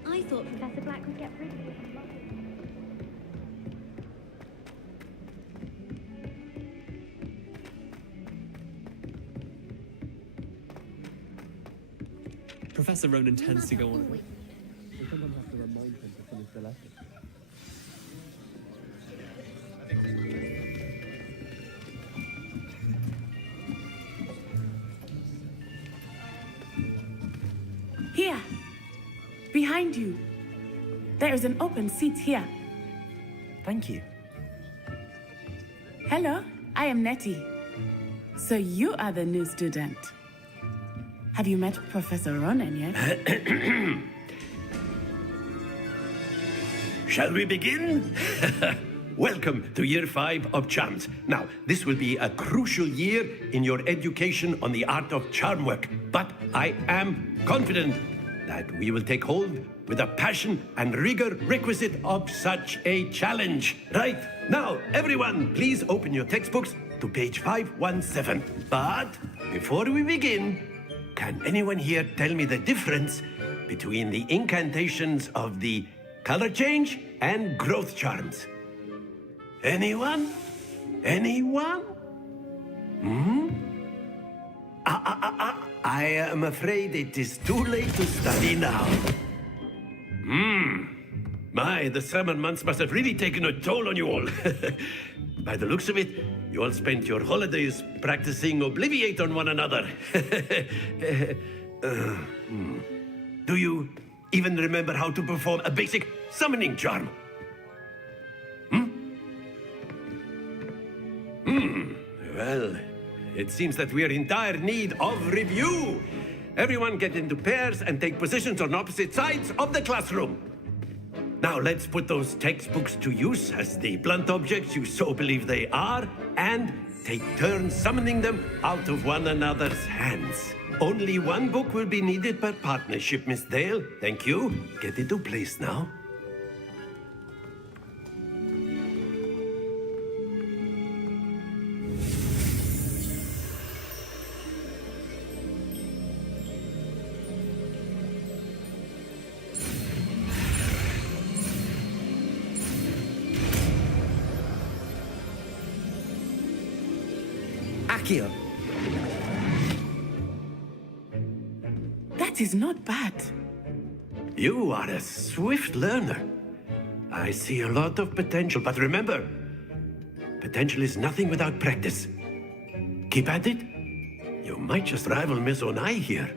I thought Professor Black would get rid of it. Professor Ronan tends to go on. Someone has to remind him to finish the lesson. Here, behind you. There is an open seat here. Thank you. Hello, I am Nettie. So you are the new student. Have you met Professor Ronan yet? Shall we begin? welcome to Year 5 of Charms. Now, this will be a crucial year in your education on the art of charm work, but I am confident that we will take hold with the passion and rigor requisite of such a challenge. Right, now, everyone, please open your textbooks to page 517. But before we begin, can anyone here tell me the difference between the incantations of the color change and growth charms? Anyone? Anyone? I am afraid it is too late to study now. My, the summer months must have really taken a toll on you all. By the looks of it, you all spent your holidays practicing Obliviate on one another. Do you even remember how to perform a basic summoning charm? Well, it seems that we are in dire need of review. Everyone get into pairs and take positions on opposite sides of the classroom. Now let's put those textbooks to use as the blunt objects you so believe they are, and take turns summoning them out of one another's hands. Only one book will be needed per partnership, Miss Dale. Thank you. Get into place now. Akio. That is not bad. You are a swift learner. I see a lot of potential, but remember, potential is nothing without practice. Keep at it. You might just rival Miss Onai here.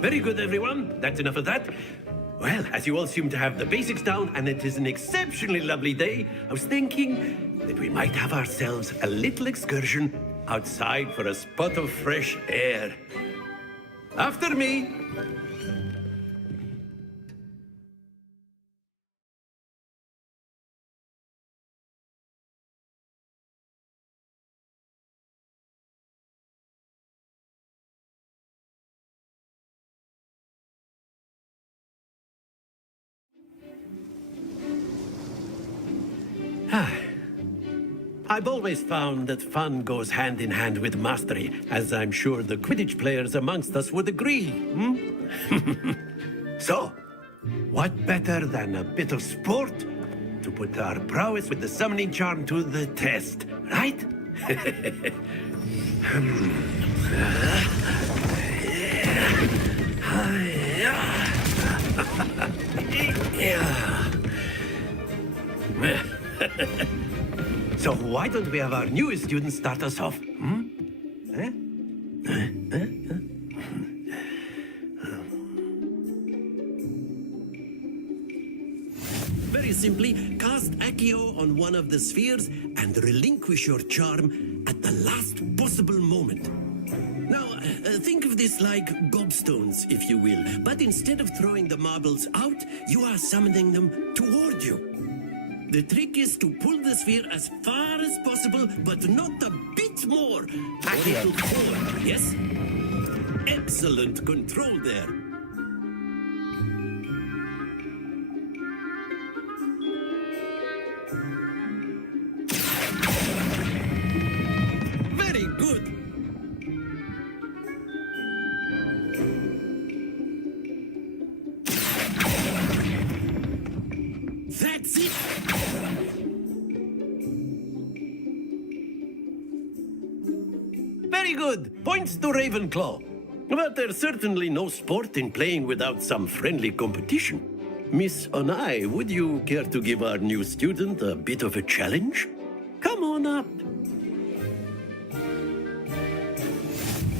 Very good, everyone. That's enough of that. Well, as you all seem to have the basics down, and it is an exceptionally lovely day, I was thinking that we might have ourselves a little excursion outside for a spot of fresh air. After me. I've always found that fun goes hand in hand with mastery, as I'm sure the Quidditch players amongst us would agree. So, what better than a bit of sport to put our prowess with the summoning charm to the test, right? So why don't we have our newest student start us off? Very simply, cast Accio on one of the spheres and relinquish your charm at the last possible moment. Now, think of this like gobstones, if you will, but instead of throwing the marbles out, you are summoning them toward you. The trick is to pull the sphere as far as possible, but not a bit more. A little forward, yes? Excellent control there. Very good. That's it. Very good. Points to Ravenclaw. But there's certainly no sport in playing without some friendly competition. Miss Onai, would you care to give our new student a bit of a challenge? Come on up.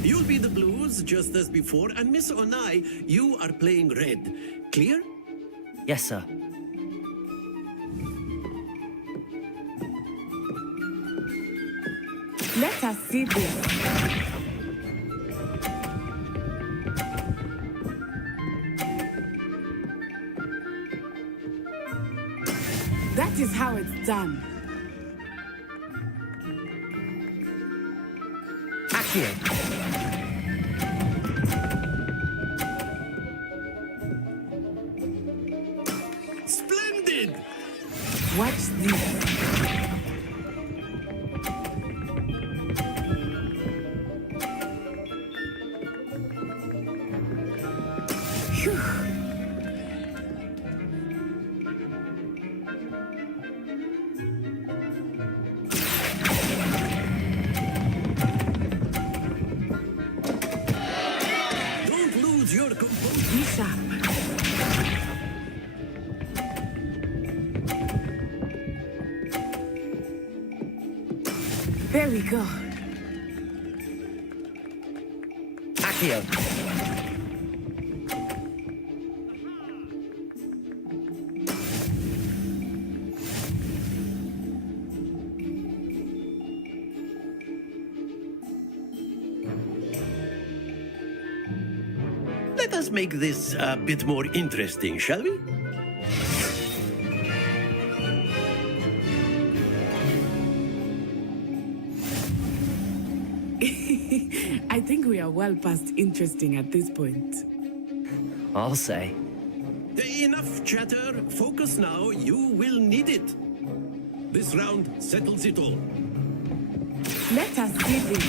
You'll be the blues, just as before, and Miss Onai, you are playing red. Clear? Yes, sir. Let us see this. That is how it's done. Accio. Splendid! Watch this. Phew. Don't lose your composure. Be sharp. There we go. Accio. Let us make this a bit more interesting, shall we? I think we are well past interesting at this point. I'll say. Enough chatter. Focus now. You will need it. This round settles it all. Let us see this.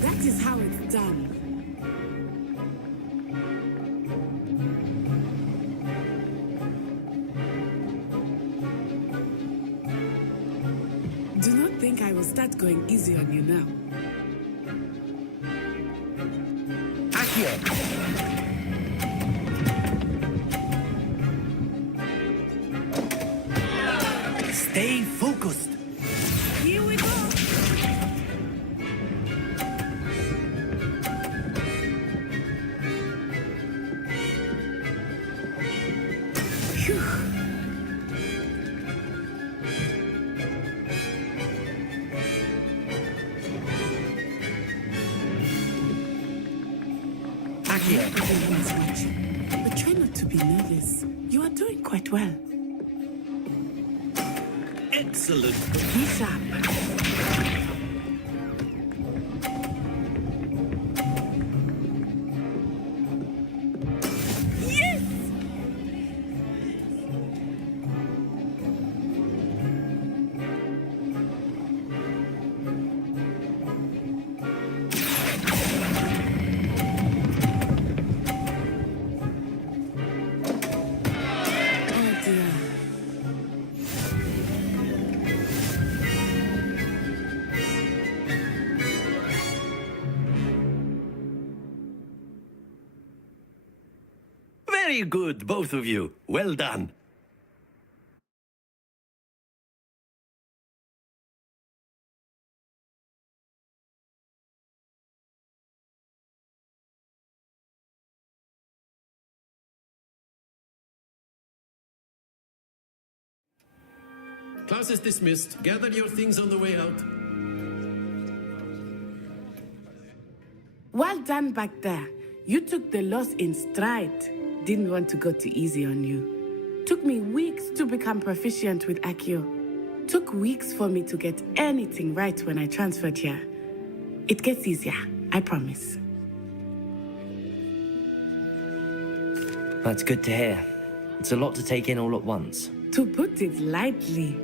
That is how it's done. Do not think I will start going easy on you now. Accio. Stay focused. Here we go. Phew. Accio. But try not to be nervous. You are doing quite well. Excellent. Be sharp. Yes! Oh dear. Very good, both of you. Well done. Class is dismissed. Gather your things on the way out. Well done back there. You took the loss in stride. Didn't want to go too easy on you. Took me weeks to become proficient with Accio. Took weeks for me to get anything right when I transferred here. It gets easier, I promise. That's good to hear. It's a lot to take in all at once. To put it lightly,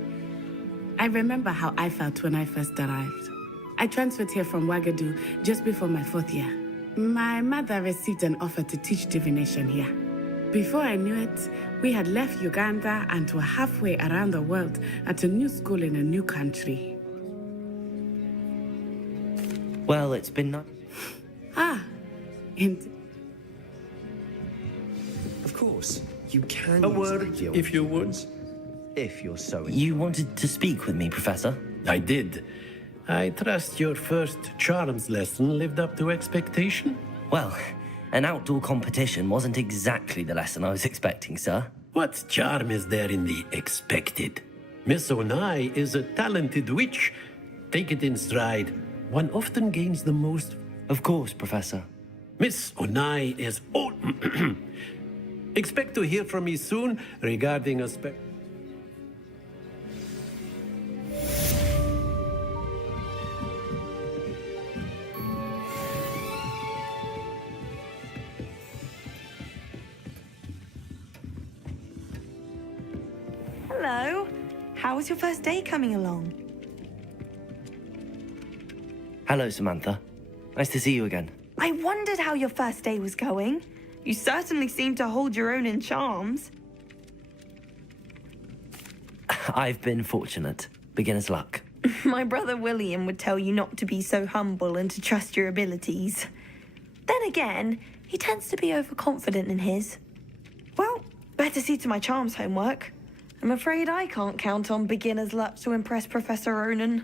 I remember how I felt when I first arrived. I transferred here from Ouagadougou just before my 4th year. My mother received an offer to teach divination here. Before I knew it, we had left Uganda and were halfway around the world at a new school in a new country. Well, it's been nice. And Of course, you can. A use word, Accio if you would. If you're so. You wanted to speak with me, Professor? I did. I trust your first charms lesson lived up to expectation? Well, an outdoor competition wasn't exactly the lesson I was expecting, sir. What charm is there in the expected? Miss Onai is a talented witch. Take it in stride. One often gains the most. Of course, Professor. Miss Onai is all. Expect to hear from me soon regarding a Hello. How was your first day coming along? Hello, Samantha. Nice to see you again. I wondered how your first day was going. You certainly seem to hold your own in charms. I've been fortunate. Beginner's luck. My brother William would tell you not to be so humble and to trust your abilities. Then again, he tends to be overconfident in his. Well, better see to my charms homework. I'm afraid I can't count on beginner's luck to impress Professor Ronan.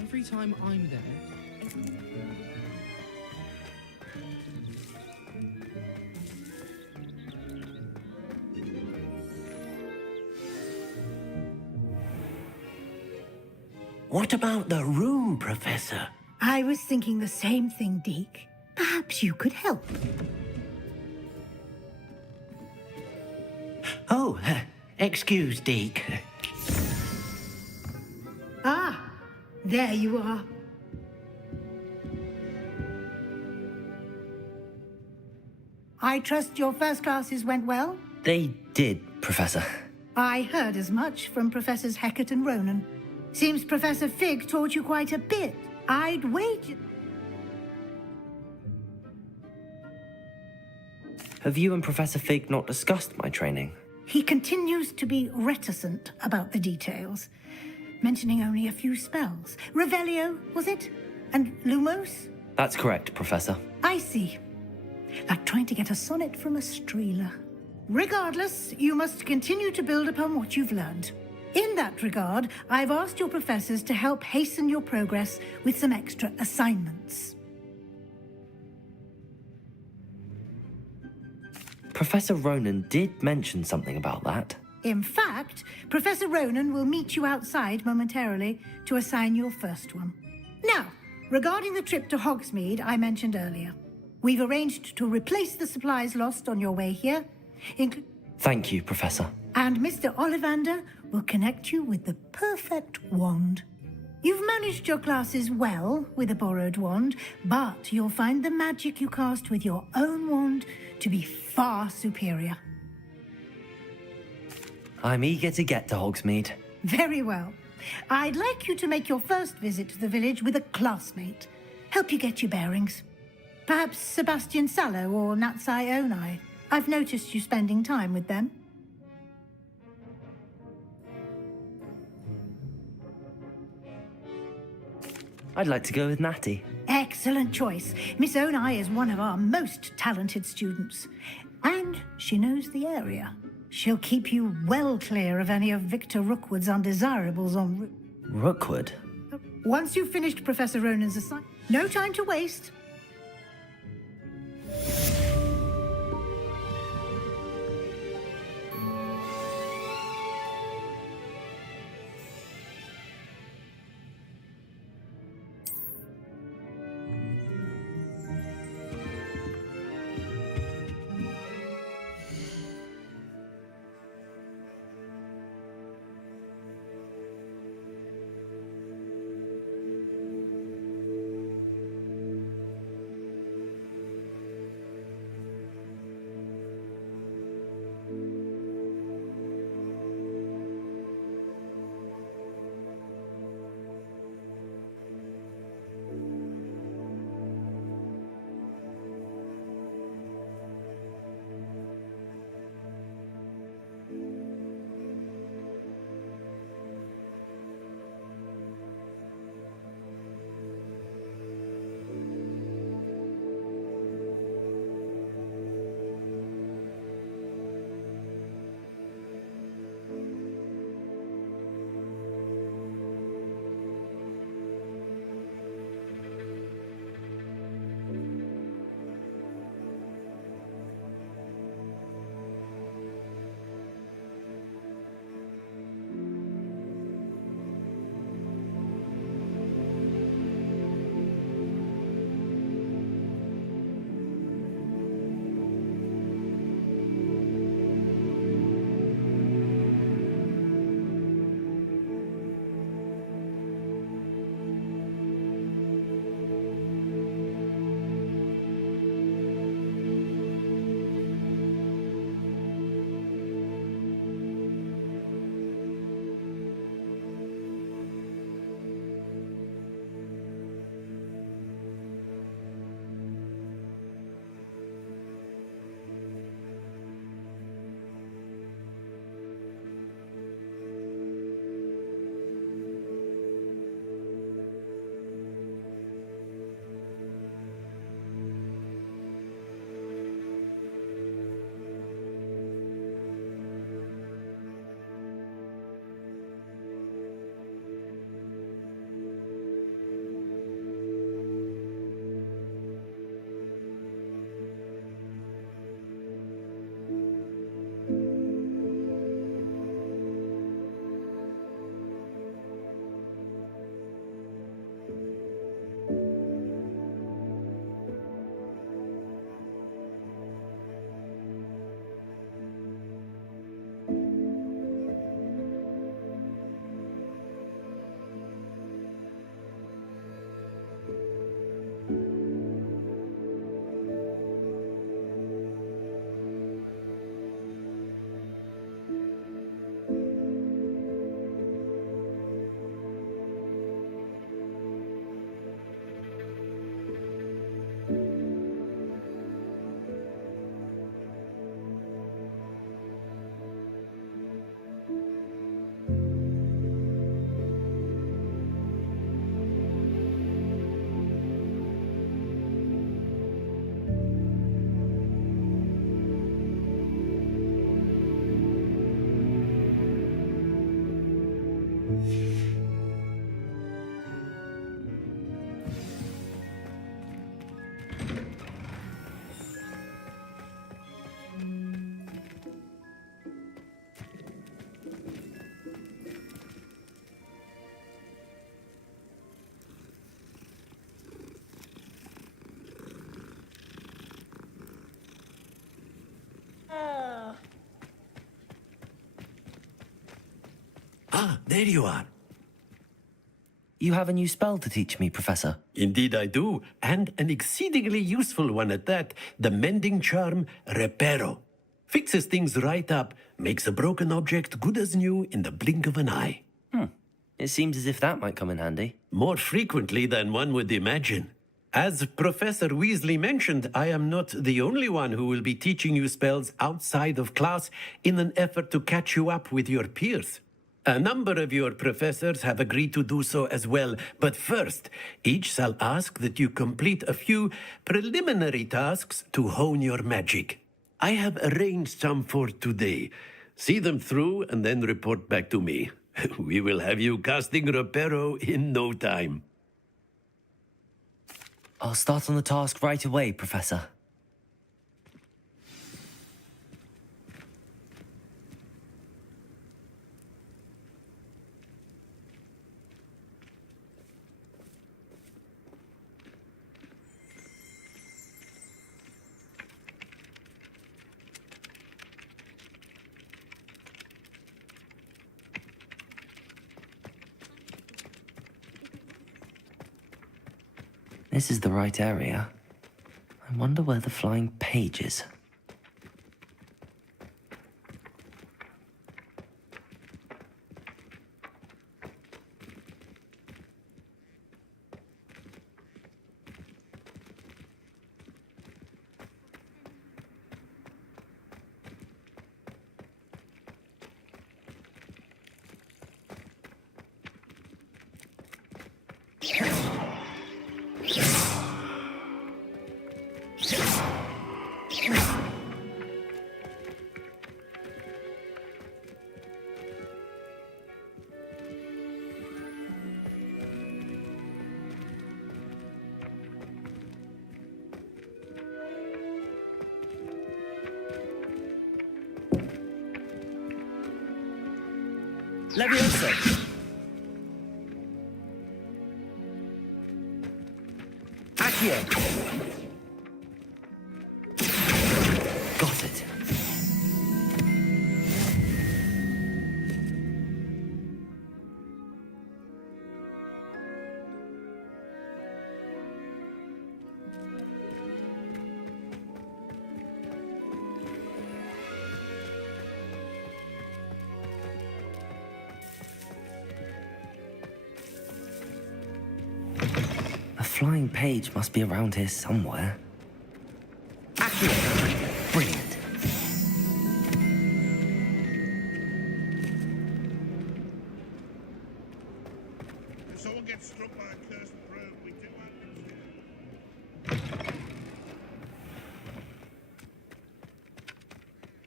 Every time I'm there, What about the room, Professor? I was thinking the same thing, Deke. Perhaps you could help. Oh, excuse, Deke. Ah, there you are. I trust your first classes went well? They did, Professor. I heard as much from Professors Hecat and Ronan. Seems Professor Fig taught you quite a bit. I'd wager... Have you and Professor Fig not discussed my training? He continues to be reticent about the details, mentioning only a few spells. Revelio, was it? And Lumos? That's correct, Professor. I see. Like trying to get a sonnet from a streeler. Regardless, you must continue to build upon what you've learned. In that regard, I've asked your professors to help hasten your progress with some extra assignments. Professor Ronan did mention something about that. In fact, Professor Ronan will meet you outside momentarily to assign your first one. Now, regarding the trip to Hogsmeade I mentioned earlier, we've arranged to replace the supplies lost on your way here, Thank you, Professor. And Mr. Ollivander will connect you with the perfect wand. You've managed your classes well with a borrowed wand, but you'll find the magic you cast with your own wand to be far superior. I'm eager to get to Hogsmeade. Very well. I'd like you to make your first visit to the village with a classmate. Help you get your bearings. Perhaps Sebastian Sallow or Natsai Onai. I've noticed you spending time with them. I'd like to go with Natty. Excellent choice. Miss Onai is one of our most talented students. And she knows the area. She'll keep you well clear of any of Victor Rookwood's undesirables en route. Rookwood? Once you've finished Professor Ronan's assignment, no time to waste. Ah, there you are. You have a new spell to teach me, Professor. Indeed I do, and an exceedingly useful one at that. The mending charm, Reparo. Fixes things right up, makes a broken object good as new in the blink of an eye. It seems as if that might come in handy. More frequently than one would imagine. As Professor Weasley mentioned, I am not the only one who will be teaching you spells outside of class in an effort to catch you up with your peers. A number of your professors have agreed to do so as well, but first, each shall ask that you complete a few preliminary tasks to hone your magic. I have arranged some for today. See them through and then report back to me. We will have you casting Reparo in no time. I'll start on the task right away, Professor. This is the right area. I wonder where the flying page is. Leviosa! Accio! Got it. A flying page must be around here somewhere. Accio! Brilliant. If someone gets struck by a cursed broom, we do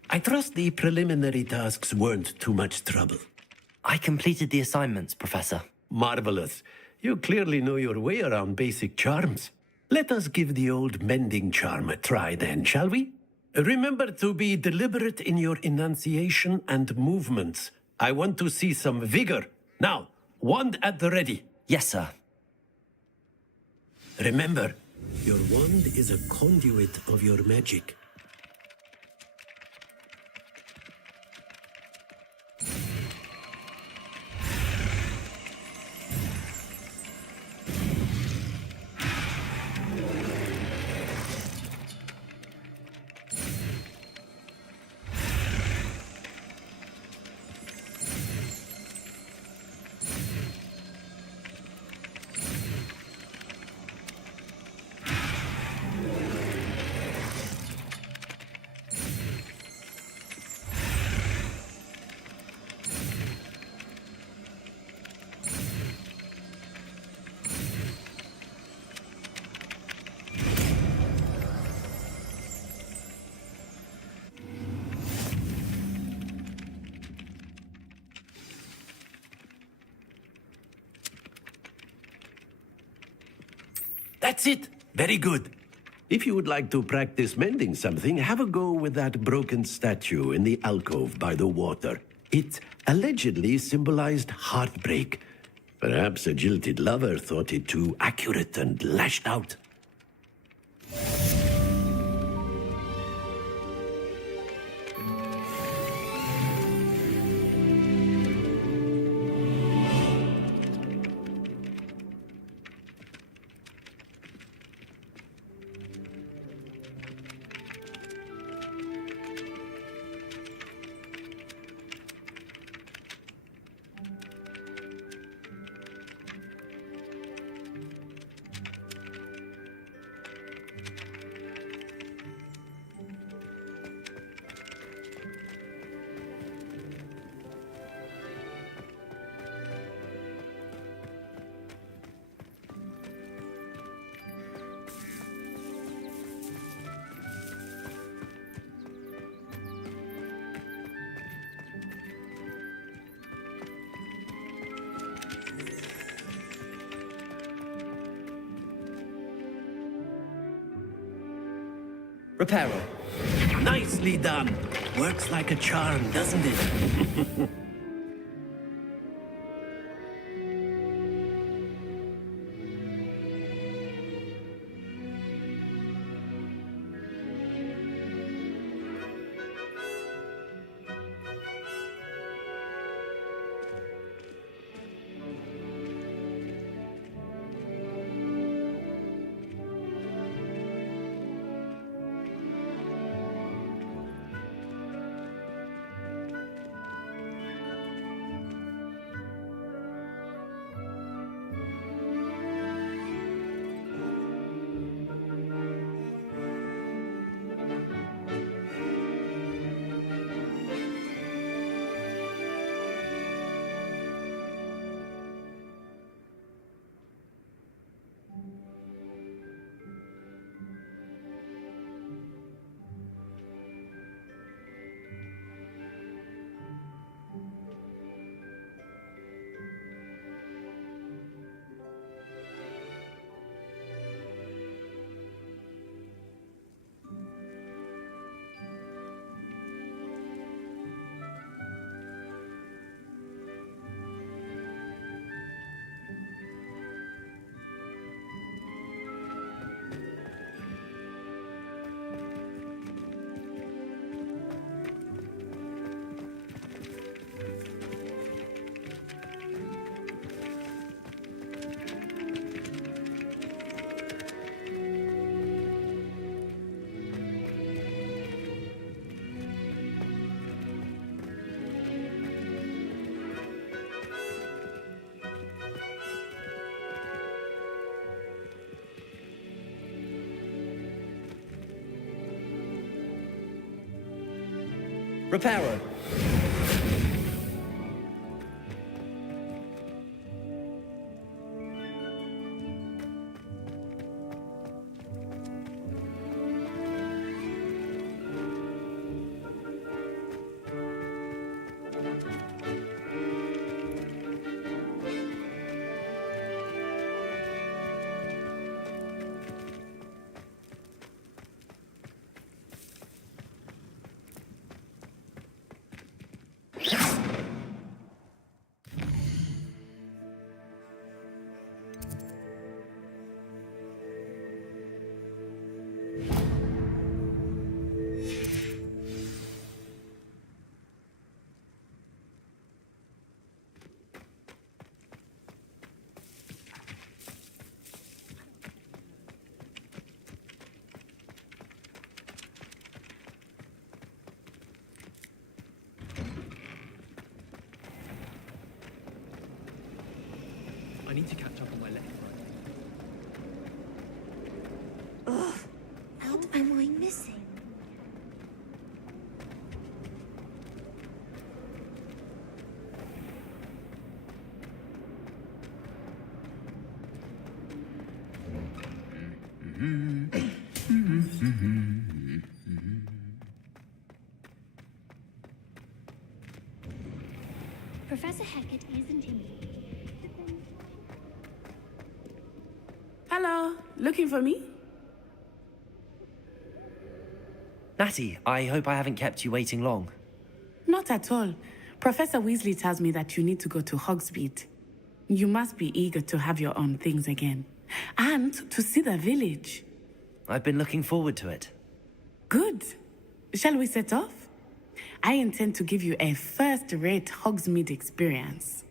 I trust the preliminary tasks weren't too much trouble. I completed the assignments, Professor. Marvelous. You clearly know your way around basic charms. Let us give the old mending charm a try then, shall we? Remember to be deliberate in your enunciation and movements. I want to see some vigor. Now, wand at the ready. Yes, sir. Remember, your wand is a conduit of your magic. That's it. Very good. If you would like to practice mending something, have a go with that broken statue in the alcove by the water. It allegedly symbolized heartbreak. Perhaps a jilted lover thought it too accurate and lashed out. Reparo. Nicely done. Works like a charm, doesn't it? Reparo. I need to catch up on my left foot. Ugh, what am I missing? Professor Hackett isn't in. Hello, looking for me? Natty, I hope I haven't kept you waiting long. Not at all. Professor Weasley tells me that you need to go to Hogsmeade. You must be eager to have your own things again. And to see the village. I've been looking forward to it. Good. Shall we set off? I intend to give you a first-rate Hogsmeade experience.